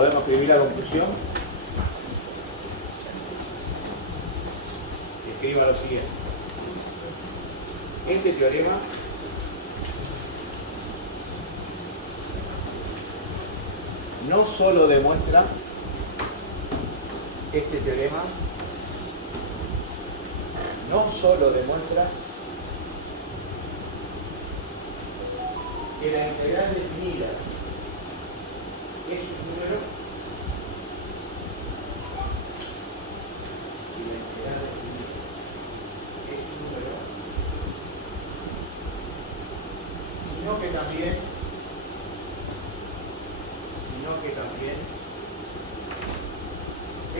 podemos escribir la conclusión. Escriba lo siguiente. Este teorema no solo demuestra que la integral definida es un número sino que también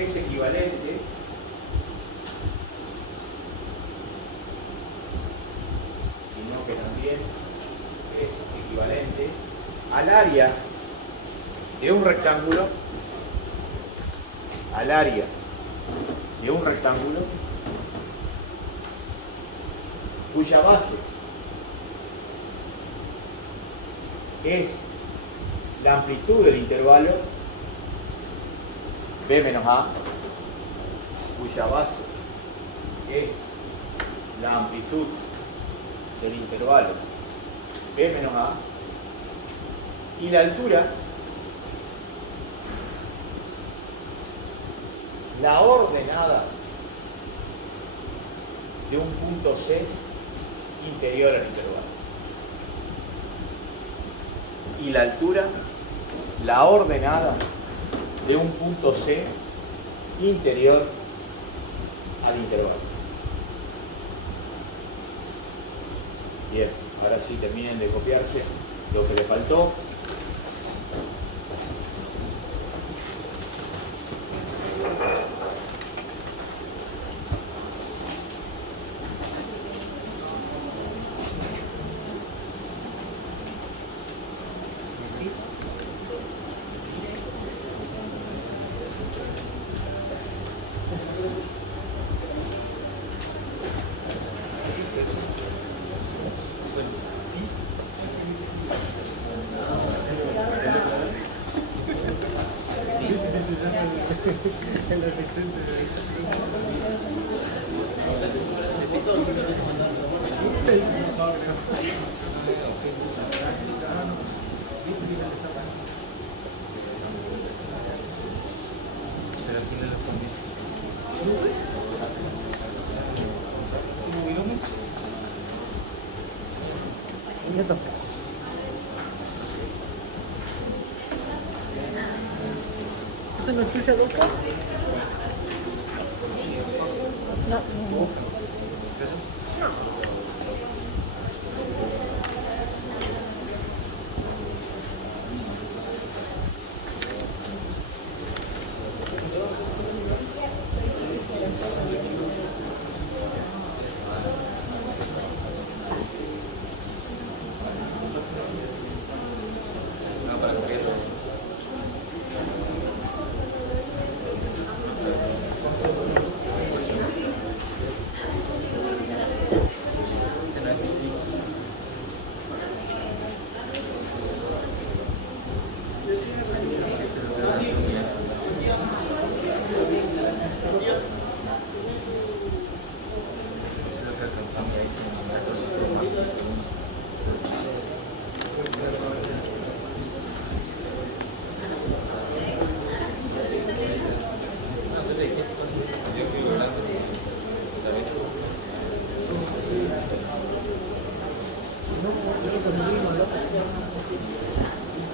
es equivalente al área de un rectángulo, cuya base es la amplitud del intervalo B menos A, cuya base es la amplitud del intervalo B menos A, y la altura, la ordenada de un punto C interior al intervalo. Y la altura, la ordenada de un punto C interior al intervalo. Bien, ahora sí terminen de copiarse lo que les faltó. ¿Esa no es tuya, loca? No.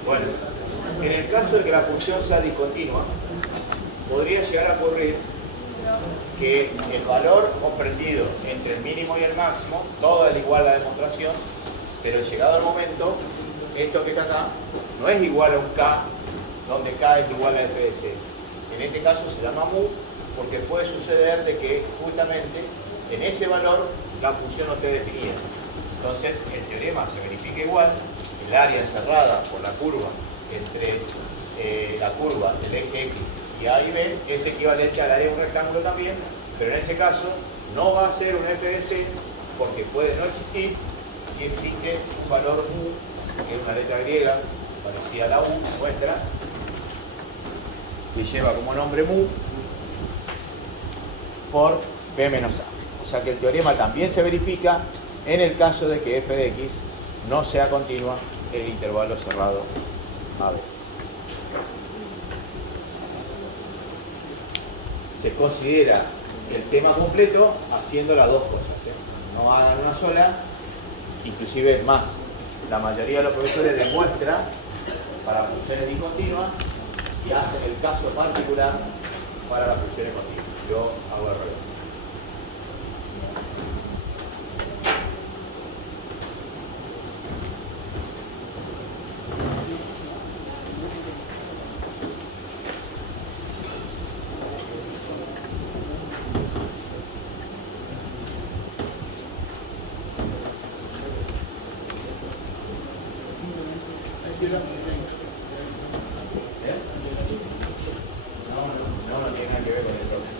Bueno, en el caso de que la función sea discontinua, podría llegar a ocurrir que el valor comprendido entre el mínimo y el máximo, todo es igual a la demostración, pero llegado el momento, esto que está acá no es igual a un K, donde K es igual a f de C. En este caso se llama mu, porque puede suceder de que justamente en ese valor la función no esté definida. Entonces el teorema se verifica igual, el área encerrada por la curva entre la curva del eje X y A y B es equivalente al área de un rectángulo también, pero en ese caso no va a ser un f de C porque puede no existir y existe un valor mu, que es una letra griega parecida a la U nuestra, que lleva como nombre mu por b menos a. O sea que el teorema también se verifica en el caso de que f de x no sea continua en el intervalo cerrado AB. Se considera el tema completo haciendo las dos cosas, ¿eh? No hagan una sola, inclusive es más. La mayoría de los profesores demuestran para funciones discontinuas y hacen el caso particular para las funciones continuas. Yo hago al revés. No tiene nada que ver con el propio.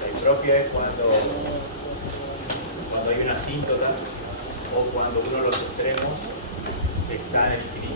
La impropia es cuando hay una asíntota o cuando uno de los extremos está en el infinito.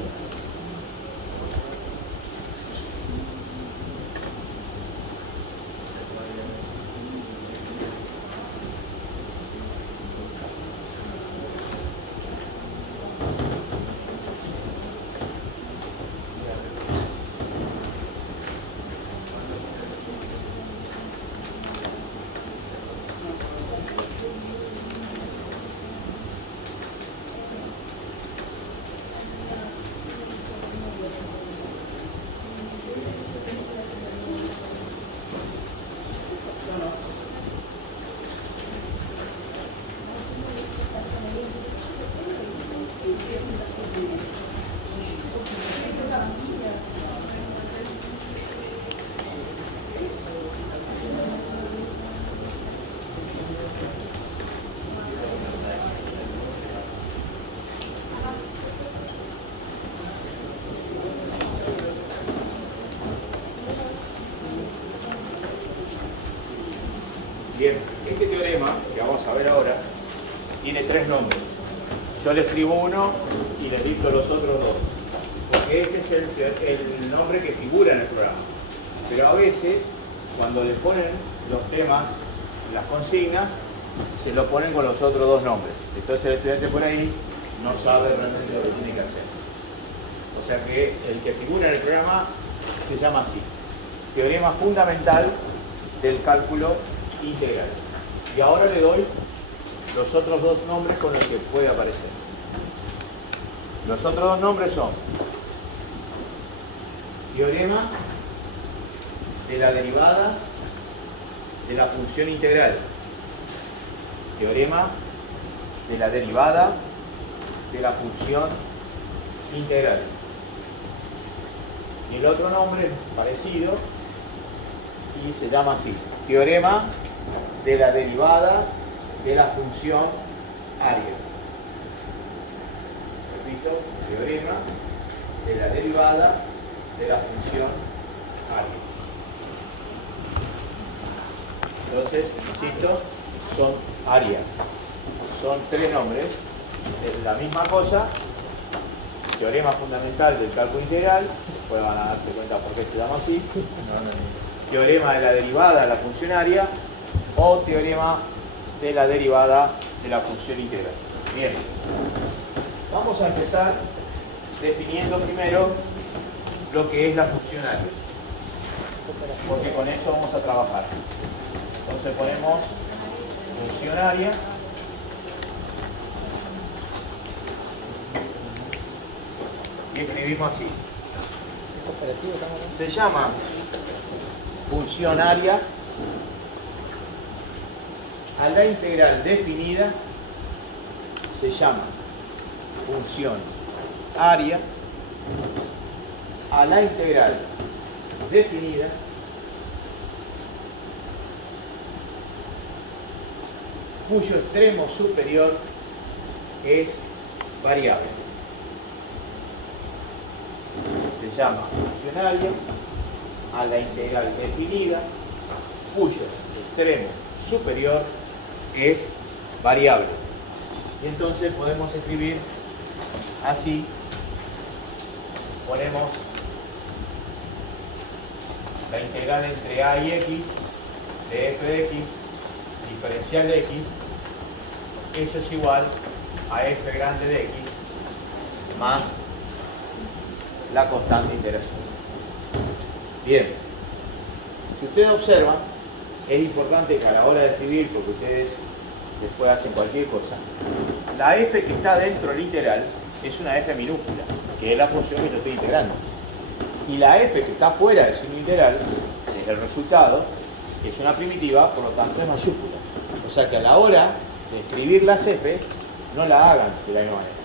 Bien, este teorema que vamos a ver ahora tiene tres nombres. Yo le escribo uno y le dicto los otros dos, porque este es el nombre que figura en el programa. Pero a veces, cuando le ponen los temas, las consignas, se lo ponen con los otros dos nombres. Entonces el estudiante por ahí no sabe realmente lo que tiene que hacer. O sea que el que figura en el programa se llama así: teorema fundamental del cálculo integral. Y ahora le doy los otros dos nombres con los que puede aparecer. Los otros dos nombres son teorema de la derivada de la función integral. Teorema de la derivada de la función integral. Y el otro nombre parecido y se llama así: teorema de la derivada de la función área. Repito, teorema de la derivada de la función área. Entonces, insisto, son área. Son tres nombres, es la misma cosa. Teorema fundamental del cálculo integral, después van a darse cuenta por qué se llama así. Teorema de la derivada de la función área o teorema de la derivada de la función integral. Bien, vamos a empezar definiendo primero lo que es la función área, porque con eso vamos a trabajar. Entonces ponemos función área y escribimos así. Se llama función área a la integral definida, se llama función área a la integral definida cuyo extremo superior es variable. Se llama función área a la integral definida cuyo extremo superior es variable. Y entonces podemos escribir así, ponemos la integral entre a y x de f de x diferencial de x, eso es igual a f grande de x más la constante de integración. Bien, si ustedes observan, es importante que a la hora de escribir, porque ustedes después hacen cualquier cosa, la f que está dentro del integral es una f minúscula, que es la función que yo estoy integrando. Y la f que está fuera del signo integral, que es el resultado, es una primitiva, por lo tanto es mayúscula. O sea que a la hora de escribir las f, no la hagan de la misma manera.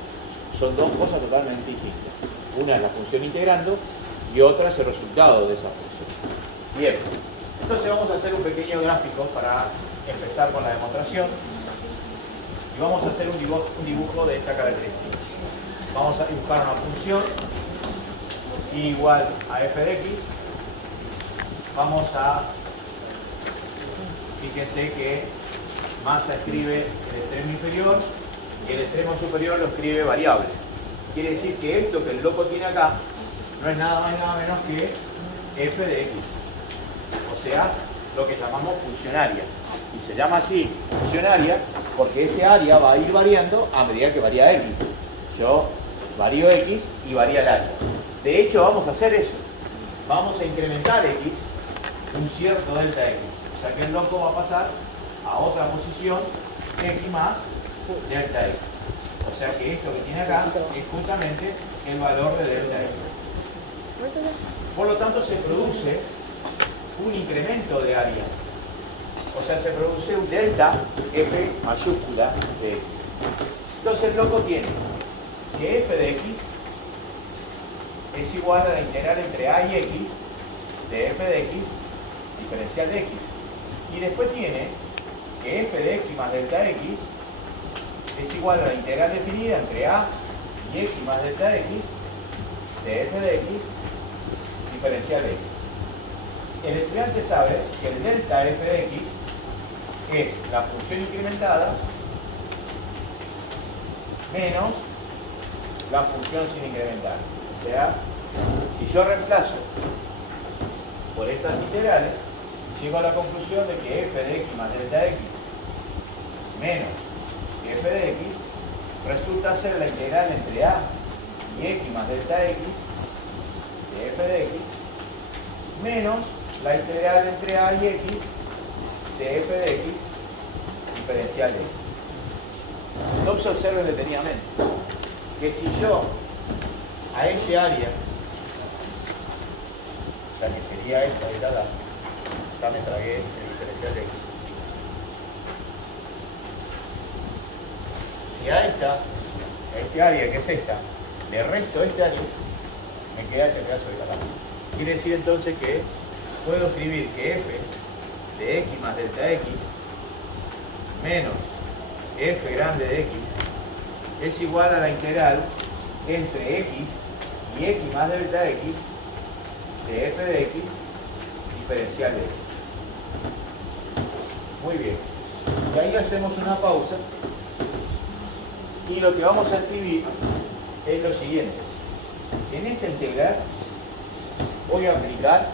Son dos cosas totalmente distintas. Una es la función integrando y otra es el resultado de esa función. Bien, entonces vamos a hacer un pequeño gráfico para empezar con la demostración. Y vamos a hacer un dibujo de esta característica. Vamos a dibujar una función igual a f de x. Vamos a, fíjense que masa escribe el extremo inferior y el extremo superior lo escribe variable. Quiere decir que esto que el loco tiene acá no es nada más y nada menos que f de x. O sea, lo que llamamos funcionaria. Y se llama así funcionaria porque ese área va a ir variando a medida que varía x. Yo varío x y varía el área. De hecho, vamos a hacer eso. Vamos a incrementar x un cierto delta x. O sea que el loco va a pasar a otra posición x más delta x. O sea que esto que tiene acá es justamente el valor de delta x. Por lo tanto, se produce un incremento de área. O sea, se produce un delta f mayúscula de x. Entonces, el loco tiene que f de x es igual a la integral entre a y x de f de x diferencial de x. Y después tiene que f de x más delta x es igual a la integral definida entre a y x más delta x de f de x diferencial de x. El estudiante sabe que el delta f de x es la función incrementada menos la función sin incrementar. O sea, si yo reemplazo por estas integrales, llego a la conclusión de que f de x más delta x menos f de x resulta ser la integral entre a y x más delta x de f de x menos la integral entre a y x de f de x diferencial de x. Entonces observen detenidamente que si yo a ese área, o sea que sería esta de acá me tragué el diferencial de x. Si a este área que es esta, le resto este área, me queda este pedazo de acá. Quiere decir entonces que puedo escribir que f de x más delta x menos f grande de x es igual a la integral entre x y x más delta x de f de x diferencial de x. Muy bien. Y ahí hacemos una pausa y lo que vamos a escribir es lo siguiente. En esta integral voy a aplicar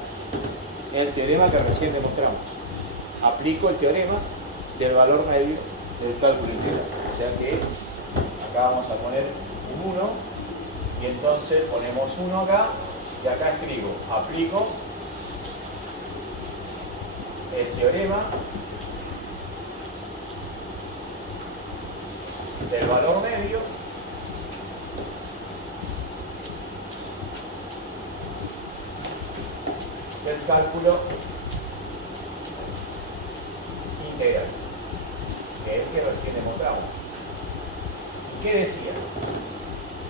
el teorema que recién demostramos. Aplico el teorema del valor medio del cálculo integral. O sea que acá vamos a poner un 1 y entonces ponemos 1 acá y acá escribo, aplico el teorema del valor medio del cálculo integral, que es el que recién demostramos. ¿Y qué decía?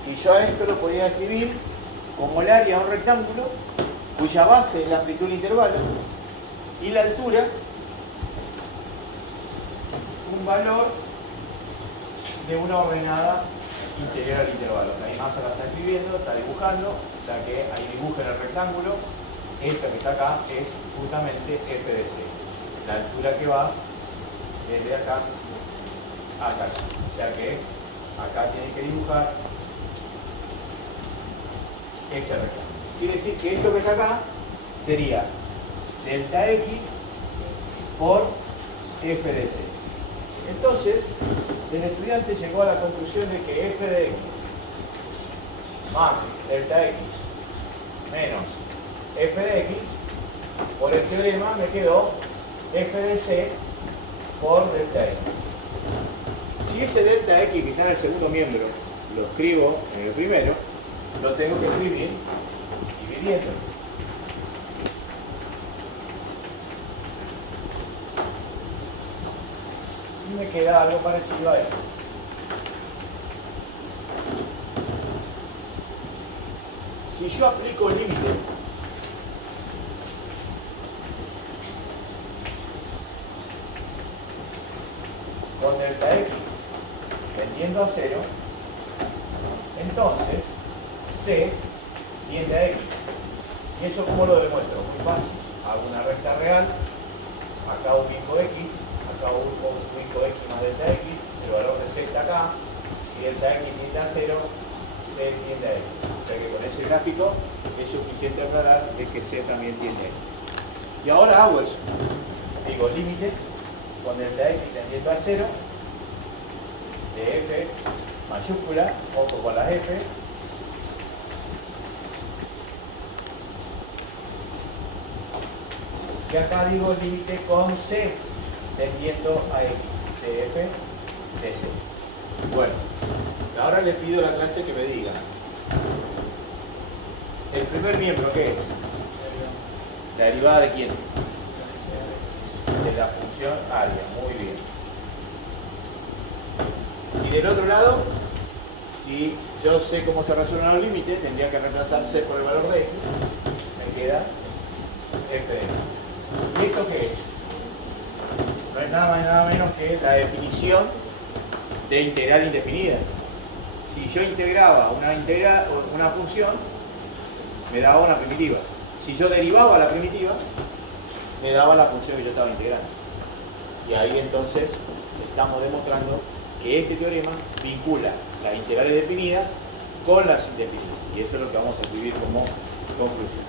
Y yo a esto lo podía escribir como el área de un rectángulo cuya base es la amplitud del intervalo y la altura un valor de una ordenada interior al intervalo. Ahí Massa la está escribiendo, está dibujando, o sea que ahí dibuja el rectángulo. Esta que está acá es justamente f de c, la altura que va desde acá a acá. O sea que acá tiene que dibujar ese rectángulo. Quiere decir que esto que está acá sería delta X por f de c. Entonces, el estudiante llegó a la conclusión de que f de x más delta x menos f de x, por el teorema me quedó f de c por delta x. Si ese delta x que está en el segundo miembro lo escribo en el primero, lo tengo que escribir dividiendo. Y me queda algo parecido a esto. Si yo aplico el límite con delta x tendiendo a 0, entonces c tiende a x. ¿Y eso cómo lo demuestro? Muy fácil. Hago una recta real, acá ubico x, acá ubico x más delta x, el valor de c está acá. Si delta x tiende a 0, c tiende a x. O sea que con ese gráfico es suficiente aclarar de que c también tiende a x. Y ahora hago eso. Digo límite con delta x tendiendo a 0 de f mayúscula, ojo con las f, y acá digo límite con c tendiendo a x de f de c. Bueno, ahora le pido a la clase que me diga el primer miembro, ¿qué es? ¿La derivada de quién? De la función área. Muy bien. Y del otro lado, si yo sé cómo se resuelven los límites, tendría que reemplazar c por el valor de x. Me queda f de x. ¿Y esto qué es? No es nada más y nada menos que la definición de integral indefinida. Si yo integraba una función, me daba una primitiva. Si yo derivaba la primitiva, me daba la función que yo estaba integrando. Y ahí entonces estamos demostrando que este teorema vincula las integrales definidas con las indefinidas. Y eso es lo que vamos a escribir como conclusión.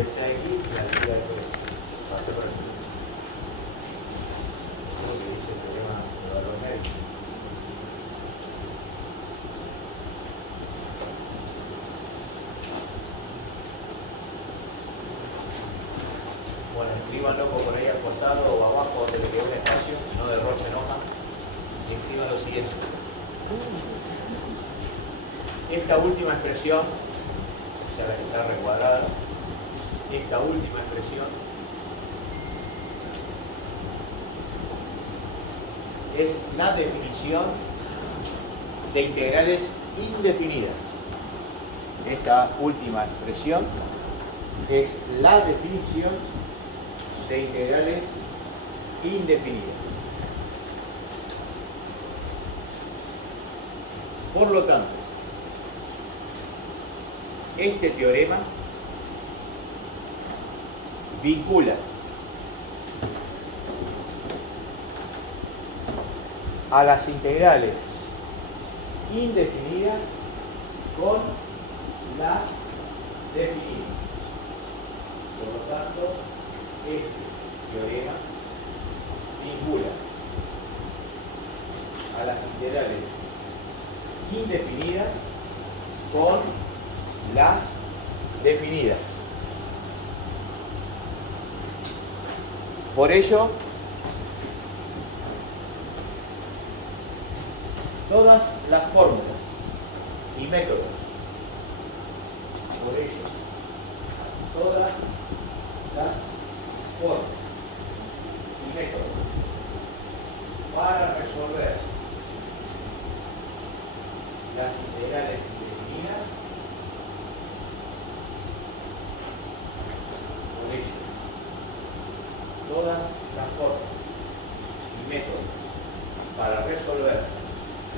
delta X y la altura de f. Pase por aquí. Eso es lo que dice el teorema de valor medio. Bueno, escríbanlo por ahí al costado o abajo donde le quede un espacio, no derrochen hoja. Y escriban lo siguiente. Esta última expresión, o sea la que está recuadrada, esta última expresión es la definición de integrales indefinidas. Esta última expresión es la definición de integrales indefinidas. Por lo tanto, este teorema vincula a las integrales indefinidas con las definidas. Por lo tanto, este teorema vincula a las integrales indefinidas con las definidas. Por ello, todas las fórmulas y métodos, por ello, todas las fórmulas y métodos para resolver las integrales indefinidas, por ello, todas las fórmulas y métodos para resolver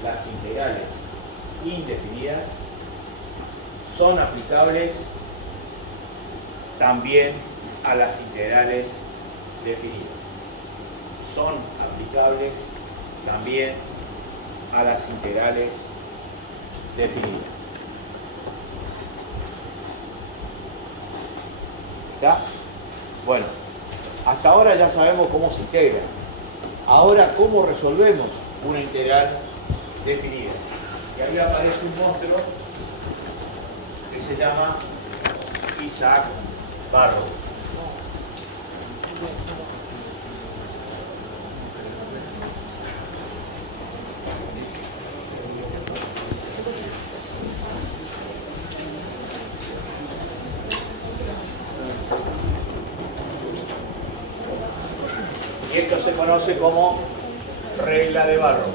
las integrales indefinidas son aplicables también a las integrales definidas. Son aplicables también a las integrales definidas. ¿Está? Bueno, hasta ahora ya sabemos cómo se integra. Ahora, ¿cómo resolvemos una integral definida? Y ahí aparece un monstruo que se llama Isaac Barrow. Y esto se conoce como regla de Barrow.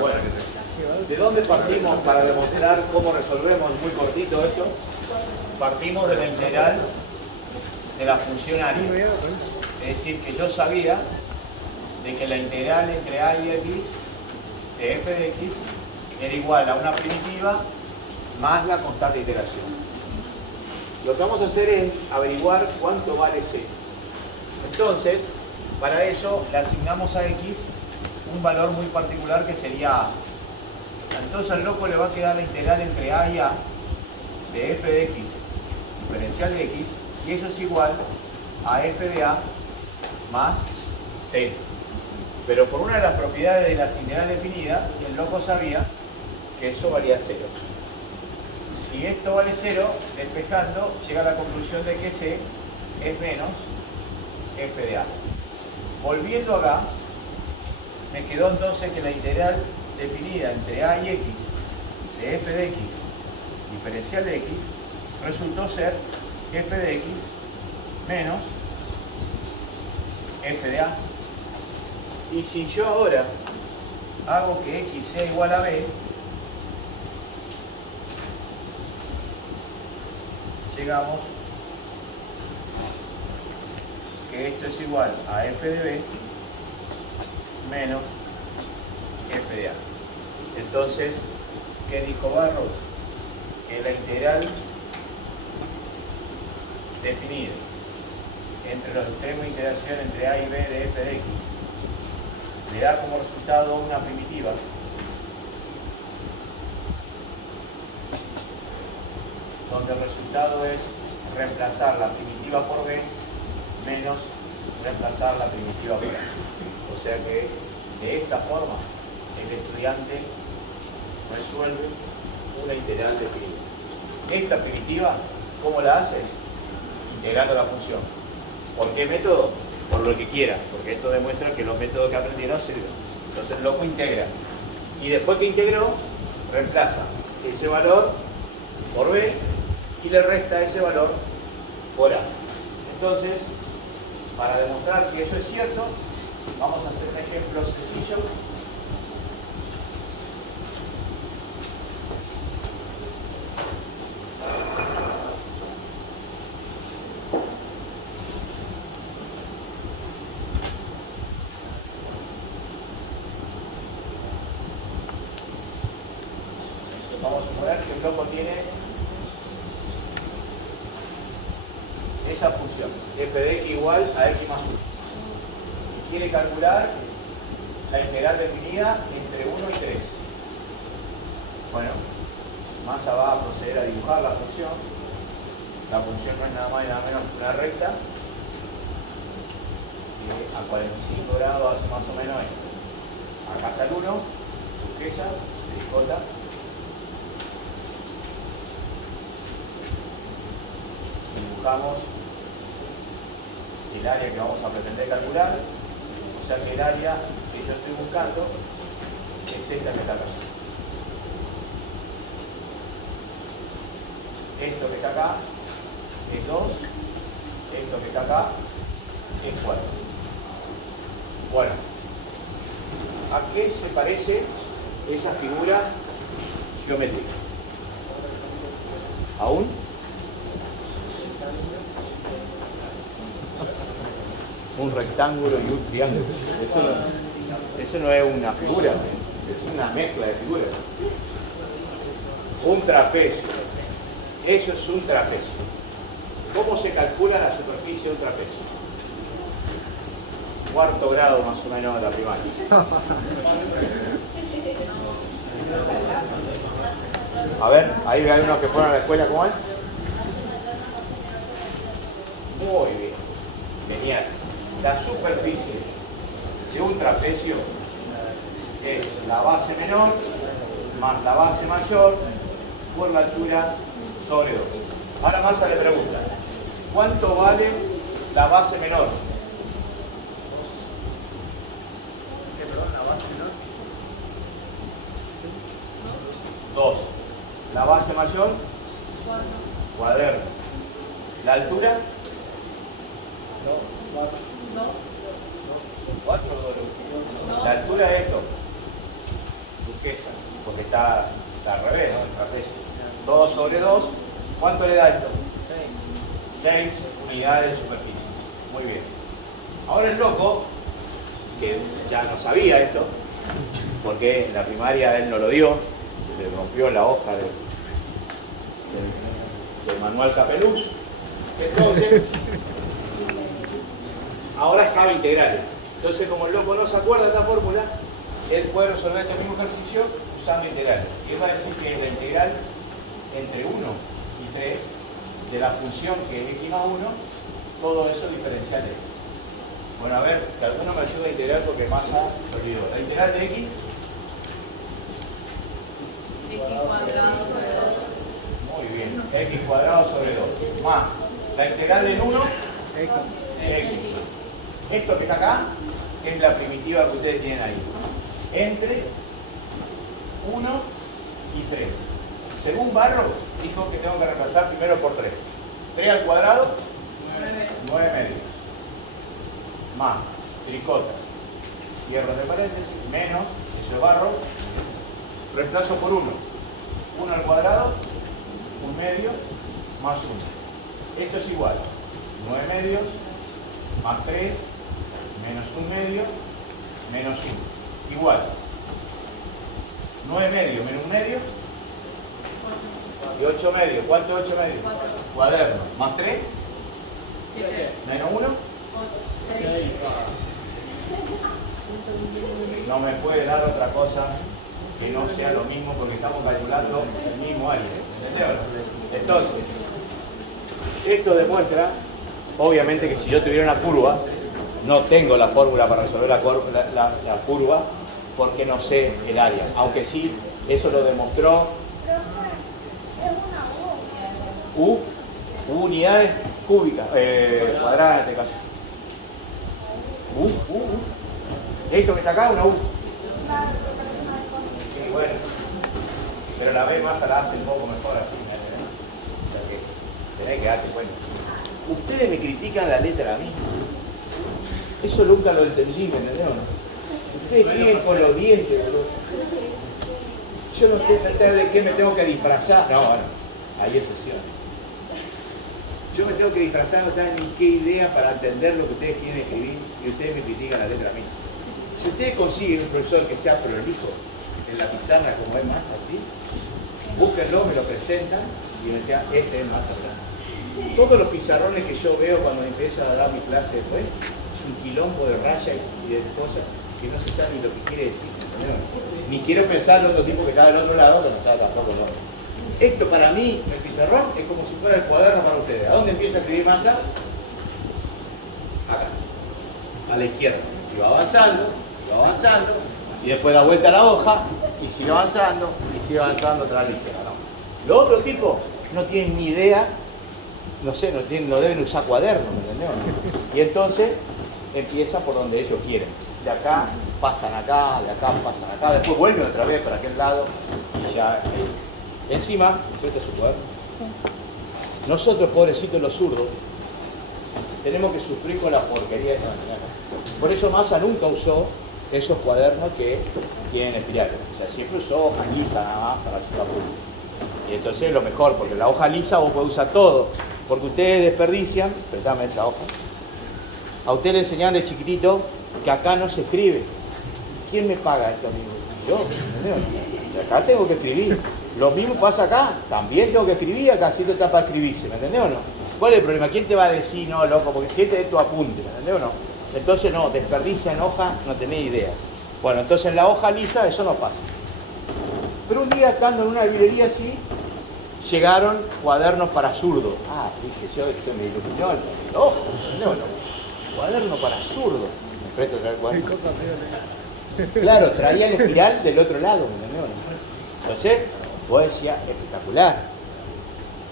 Bueno, ¿de dónde partimos para demostrar cómo resolvemos muy cortito esto? Partimos de la integral de la función área. Es decir, que yo sabía de que la integral entre a y x de f de x era igual a una primitiva más la constante de iteración. Lo que vamos a hacer es averiguar cuánto vale c. Entonces, para eso le asignamos a x un valor muy particular que sería a. Entonces al loco le va a quedar la integral entre a y a de f de x diferencial de x, y eso es igual a f de a más c. Pero por una de las propiedades de las integrales definidas, el loco sabía que eso valía 0. Si esto vale 0, despejando, llega a la conclusión de que c es menos f de a. Volviendo acá, me quedó entonces que la integral definida entre a y x de f de x diferencial de x resultó ser f de x menos f de a. Y si yo ahora hago que x sea igual a b, llegamos que esto es igual a f de b menos f de a. Entonces, ¿qué dijo Barrow? Que la integral definida entre los extremos de integración entre a y b de f de x le da como resultado una primitiva donde el resultado es reemplazar la primitiva por b menos reemplazar la primitiva por a. O sea que de esta forma el estudiante resuelve una integral definida. Esta primitiva, ¿cómo la hace? Integrando la función. ¿Por qué método? Por lo que quiera, porque esto demuestra que los métodos que aprendieron sirven. Entonces el loco integra. Y después que integró, reemplaza ese valor por b y le resta ese valor por a. Entonces, para demostrar que eso es cierto, vamos a hacer un ejemplo sencillo. Vamos a suponer que el loco tiene esa función, f de x igual a x más 1. Y quiere calcular la integral definida entre 1 y 3. Bueno, Massa va a proceder a dibujar la función. La función no es nada más y nada menos que una recta que a 45 grados hace más o menos esto. Acá está el 1, turquesa, tricota. Dibujamos el área que vamos a pretender calcular, o sea que el área que yo estoy buscando es esta que está acá. Esto que está acá es 2, esto que está acá es 4. Bueno, ¿a qué se parece esa figura geométrica? ¿Aún? Un rectángulo y un triángulo. Eso no es una figura, es una mezcla de figuras. Un trapecio. Eso es un trapecio. ¿Cómo se calcula la superficie de un trapecio? Cuarto grado más o menos de la primaria. A ver, ahí hay unos que fueron a la escuela como él. Muy bien. Genial. La superficie de un trapecio es la base menor más la base mayor por la altura sobre 2. Ahora Massa le pregunta, ¿cuánto vale la base menor? ¿La base menor? 2. La base mayor, cuaderno. La altura, 4 o 2. La altura es esto, duquesa, porque está al revés, ¿no? El trapecio. 2 sobre 2, ¿cuánto le da esto? 6 unidades de superficie. Muy bien. Ahora el loco, que ya no sabía esto, porque en la primaria él no lo dio, se le rompió la hoja del manual Capeluz. Entonces, ahora sabe integrales. Entonces, como el loco no se acuerda de esta fórmula, él puede resolver este mismo ejercicio usando integrales. Y él va a decir que la integral entre 1 y 3 de la función que es x más 1, todo eso es diferencial de x. Bueno, a ver, que alguno me ayude a integrar porque Massa se olvidó. La integral de x. X cuadrado sobre 2. Muy bien, x cuadrado sobre 2. Más la integral del 1, x. Esto que está acá es la primitiva que ustedes tienen ahí. Entre 1 y 3. Según Barrow, dijo que tengo que reemplazar primero por 3. 3 al cuadrado, 9 medios. Más tricota, cierre de paréntesis, menos, eso es Barrow, reemplazo por 1. 1 al cuadrado, 1 medio, más 1. Esto es igual, 9 medios, más 3, menos 1 medio, menos 1. Igual. 9 medios menos 1 medio 8, y 8 medios. ¿Cuánto es 8 medios? 4, Cuaderno. Más 3 7, menos 1. 6. No me puede dar otra cosa que no sea lo mismo porque estamos calculando el mismo área. ¿Entendés? Entonces, esto demuestra, obviamente, que si yo tuviera una curva, no tengo la fórmula para resolver la curva porque no sé el área. Aunque sí, eso lo demostró U unidades cúbicas, cuadradas en este caso. U. Esto que está acá es una U. Sí, bueno. Pero la B masa la hace un poco mejor así. O sea que tenés que darte cuenta. Ustedes me critican la letra a mí. Eso nunca lo entendí, ¿me entendés o no? Ustedes escriben con los dientes, boludo. Yo no sé de qué me tengo que disfrazar. No, bueno, hay excepciones. Yo me tengo que disfrazar, no tengo ni qué idea para entender lo que ustedes quieren escribir y ustedes me critican la letra a mí. Si ustedes consiguen un profesor que sea prolijo en la pizarra como es Massa, ¿sí? Búsquenlo, me lo presentan y me decían, este es Massa Blanco. Todos los pizarrones que yo veo cuando empiezo a dar mi clase después, es un quilombo de rayas y de cosas que no se sabe ni lo que quiere decir. ¿Entendés? Ni quiero pensar el otro tipo que está del otro lado, que no sabe tampoco lo otro. Esto para mí, el pizarrón, es como si fuera el cuaderno para ustedes. ¿A dónde empieza a escribir Massa? Acá, a la izquierda. Y va avanzando, y después da vuelta a la hoja, y sigue avanzando otra vez a la izquierda. ¿No? Los otros tipos no tienen ni idea, no sé, no deben usar cuadernos, ¿me entendés? Y entonces empieza por donde ellos quieren. De acá pasan acá, después vuelven otra vez para aquel lado, y ya... Encima, ¿este es su cuaderno? Sí. Nosotros, pobrecitos los zurdos, tenemos que sufrir con la porquería de esta manera. Por eso Massa nunca usó esos cuadernos que tienen espirales. O sea, siempre usó hoja lisa nada más para sus apuntes. Y entonces es lo mejor, porque la hoja lisa vos podés usar todo. Porque ustedes desperdician, prestame esa hoja. A ustedes le enseñaban de chiquitito que acá no se escribe. ¿Quién me paga esto, amigo? Yo, ¿entendés? Y acá tengo que escribir. Lo mismo pasa acá, también tengo que escribir acá, si esto está para escribirse, ¿me entendés o no? ¿Cuál es el problema? ¿Quién te va a decir, no, loco? Porque si este es tu apunte, ¿me entendés o no? Entonces no, desperdicia en hoja, no tenés idea. Bueno, entonces en la hoja lisa eso no pasa. Pero un día estando en una librería así, llegaron cuadernos para zurdo. Ah, dije, yo se me iluminó el ojo, ¿me entendés o no? Cuaderno para zurdo. ¿Me presto traer cuaderno? Claro, traía el espiral del otro lado, ¿me entendés o no? Entonces, vos decías, espectacular.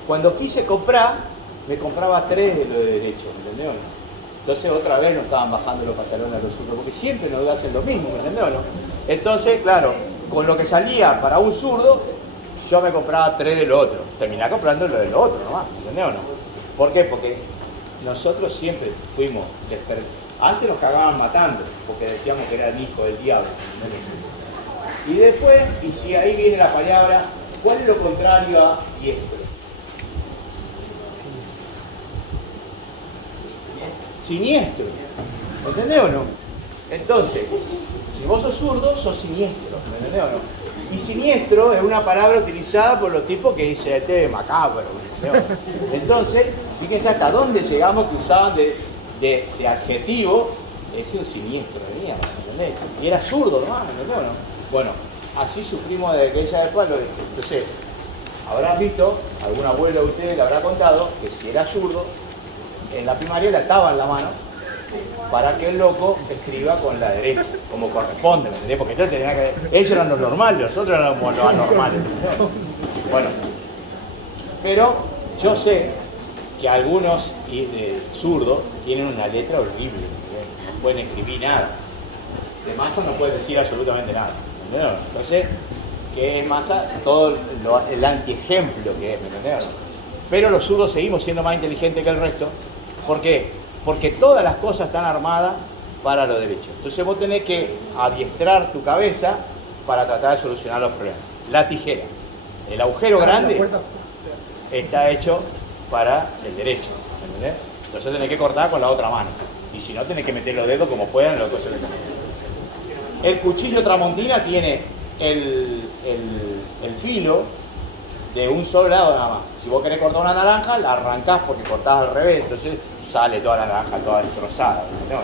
Cuando quise comprar, me compraba 3 de lo de derecho, ¿me entendés o no? Entonces otra vez nos estaban bajando los pantalones a los zurdos, porque siempre nos hacen lo mismo, ¿me entendés o no? Entonces, claro, con lo que salía para un zurdo, yo me compraba 3 de lo otro. Terminé comprando lo de lo otro nomás, ¿me entendés o no? ¿Por qué? Porque nosotros siempre fuimos antes nos cagaban matando, porque decíamos que era el hijo del diablo, ¿me entendés? Y después, y si ahí viene la palabra, ¿cuál es lo contrario a diestro? Siniestro. ¿Entendés o no? Entonces, si vos sos zurdo, sos siniestro. ¿Entendés o no? Y siniestro es una palabra utilizada por los tipos que dicen este es macabro. ¿Entendés o no? Entonces, fíjense hasta dónde llegamos que usaban de adjetivo ese siniestro de mierda, ¿entendés? Y era zurdo nomás, ¿entendés o no? Bueno, así sufrimos desde aquella época. Entonces, habrán visto, algún abuelo de ustedes le habrá contado que si era zurdo, en la primaria le ataban la mano para que el loco escriba con la derecha, como corresponde, ¿me entendés? Porque entonces tenía que... ellos eran los normales, nosotros éramos los anormales. Bueno, pero yo sé que algunos zurdos tienen una letra horrible, ¿entendés? No pueden escribir nada. De Massa no pueden decir absolutamente nada. ¿Entendés? Entonces, ¿qué es Massa? Todo el antiejemplo que es, ¿me entendés? Pero los zurdos seguimos siendo más inteligentes que el resto. ¿Por qué? Porque todas las cosas están armadas para lo derecho. Entonces vos tenés que adiestrar tu cabeza para tratar de solucionar los problemas. La tijera, el agujero grande está hecho para el derecho, ¿me entendés? Entonces tenés que cortar con la otra mano. Y si no, tenés que meter los dedos como puedan en los cosas. El cuchillo tramontina tiene el filo de un solo lado nada más. Si vos querés cortar una naranja, la arrancás porque cortás al revés, entonces sale toda la naranja toda destrozada. ¿No?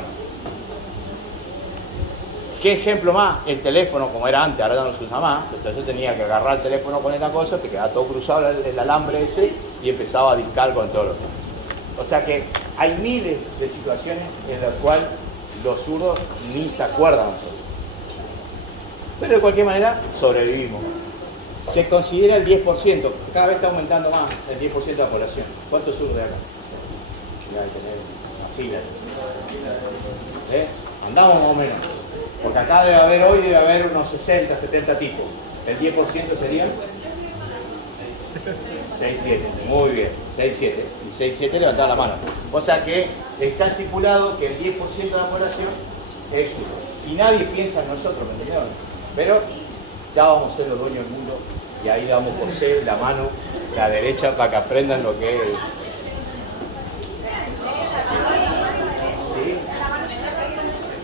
¿Qué ejemplo más? El teléfono, como era antes, ahora no se usa más, entonces tenía que agarrar el teléfono con esta cosa, te quedaba todo cruzado el alambre ese y empezaba a discar con todos los temas. O sea que hay miles de situaciones en las cuales los zurdos ni se acuerdan nosotros. Pero de cualquier manera sobrevivimos. Se considera el 10%, cada vez está aumentando más el 10% de la población. ¿Cuántos zurdos de acá? Ya hay que tener una fila. Andamos más o menos. Porque acá debe haber unos 60, 70 tipos. ¿El 10% serían? 6, 7. Muy bien, 6, 7. Y 6, 7 levantaba la mano. O sea que está estipulado que el 10% de la población es zurdo. Y nadie piensa en nosotros, ¿me entendieron? Pero ya vamos a ser los dueños del mundo y ahí damos José la mano, la derecha, para que aprendan lo que es. ¿Sí?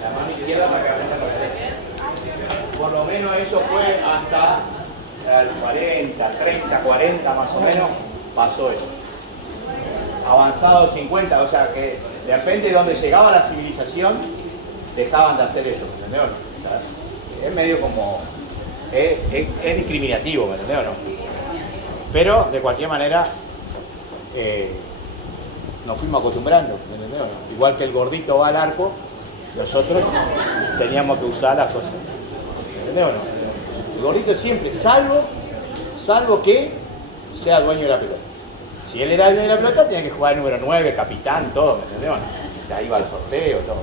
La mano izquierda para que aprendan lo que es. Por lo menos eso fue hasta el 40, 30, 40 más o menos, pasó eso. Avanzado 50, o sea que depende de donde llegaba la civilización, dejaban de hacer eso, ¿me entendés? O sea, es medio como, es discriminativo, ¿me entendés o no? Pero de cualquier manera nos fuimos acostumbrando, ¿me entendés o no? Igual que el gordito va al arco, nosotros teníamos que usar las cosas, ¿me entendés o no? El gordito siempre, salvo que sea dueño de la pelota. Si él era dueño de la pelota, tenía que jugar el número 9, capitán, todo, ¿me entendés o no? O sea, iba al sorteo, todo.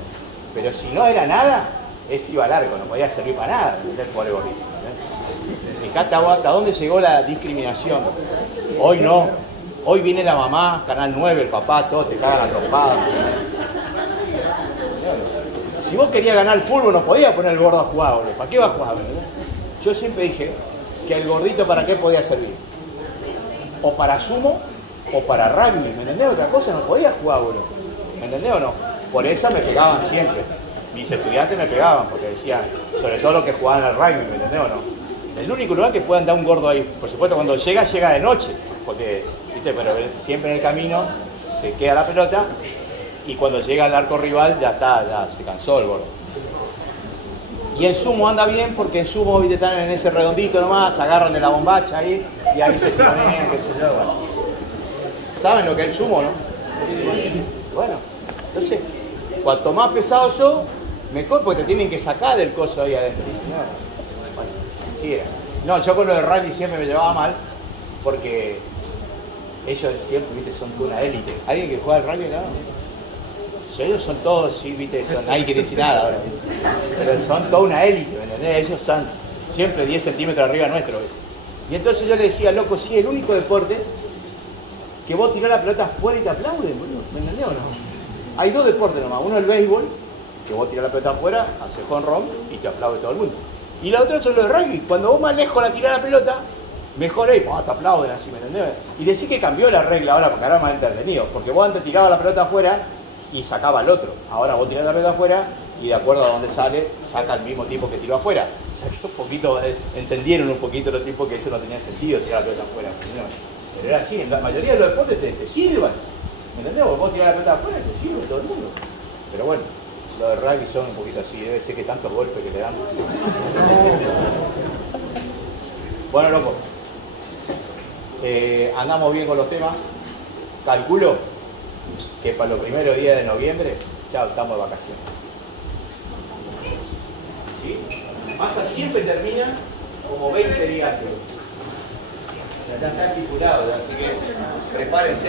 Pero si no era nada, ese iba al arco, no podía servir para nada, el pobre gordito. Fíjate hasta dónde llegó la discriminación. Hoy no. Hoy viene la mamá, Canal 9, el papá, todos te cagan a trompadas. Si vos querías ganar el fútbol, no podías poner el gordo a jugar, boludo. ¿Para qué va a jugar? Yo siempre dije que el gordito para qué podía servir. O para sumo o para rugby, ¿me entendés? Otra cosa no podía jugar, boludo. ¿Me entendés o no? Por eso me pegaban siempre. Mis estudiantes me pegaban porque decían, sobre todo los que jugaban al rugby, ¿me entendés o no? El único lugar que puedan dar un gordo ahí, por supuesto cuando llega de noche, porque, viste, pero siempre en el camino se queda la pelota y cuando llega al arco rival ya está, ya se cansó el gordo. Y en sumo anda bien porque en sumo, viste, están en ese redondito nomás, se agarran de la bombacha ahí y ahí se tironean, qué sé yo, bueno. ¿Saben lo que es el sumo, no? Bueno, entonces, cuanto más pesado sos, mejor porque te tienen que sacar del coso ahí adentro. Bueno, así era. No, yo con lo de rugby siempre me llevaba mal porque ellos siempre, viste, son una élite. ¿Alguien que juega al rugby acá? Ellos son todos, sí, viste, nadie quiere decir nada ahora. Pero son toda una élite, ¿me entendés? Ellos son siempre 10 centímetros arriba nuestro. Y entonces yo le decía, loco, sí, el único deporte que vos tirás la pelota afuera y te aplauden, boludo. ¿Me entendés o no? Hay dos deportes nomás. Uno es el béisbol, que vos tirás la pelota afuera, haces jonrón y te aplaude todo el mundo. Y la otra son los de rugby. Cuando vos más lejos la tirás la pelota, mejor ahí, te aplauden así, ¿me entendés? Y decís que cambió la regla ahora porque ahora es más entretenido. Porque vos antes tirabas la pelota afuera y sacaba al otro. Ahora vos tirás la pelota afuera y de acuerdo a dónde sale, saca el mismo tipo que tiró afuera. O sea que un poquito, entendieron un poquito los tipos que eso no tenía sentido tirar la pelota afuera. ¿No? Pero era así, en la mayoría de los deportes te sirvan. ¿Me entendés? Vos tirás la pelota afuera y te sirve todo el mundo. Pero bueno, los de rugby son un poquito así, debe ser que tantos golpes que le dan. Bueno, loco. Andamos bien con los temas. Calculo que para los primeros días de noviembre ya estamos de vacaciones. ¿Sí? Massa siempre termina como 20 días antes. Ya está estipulado, así que prepárense,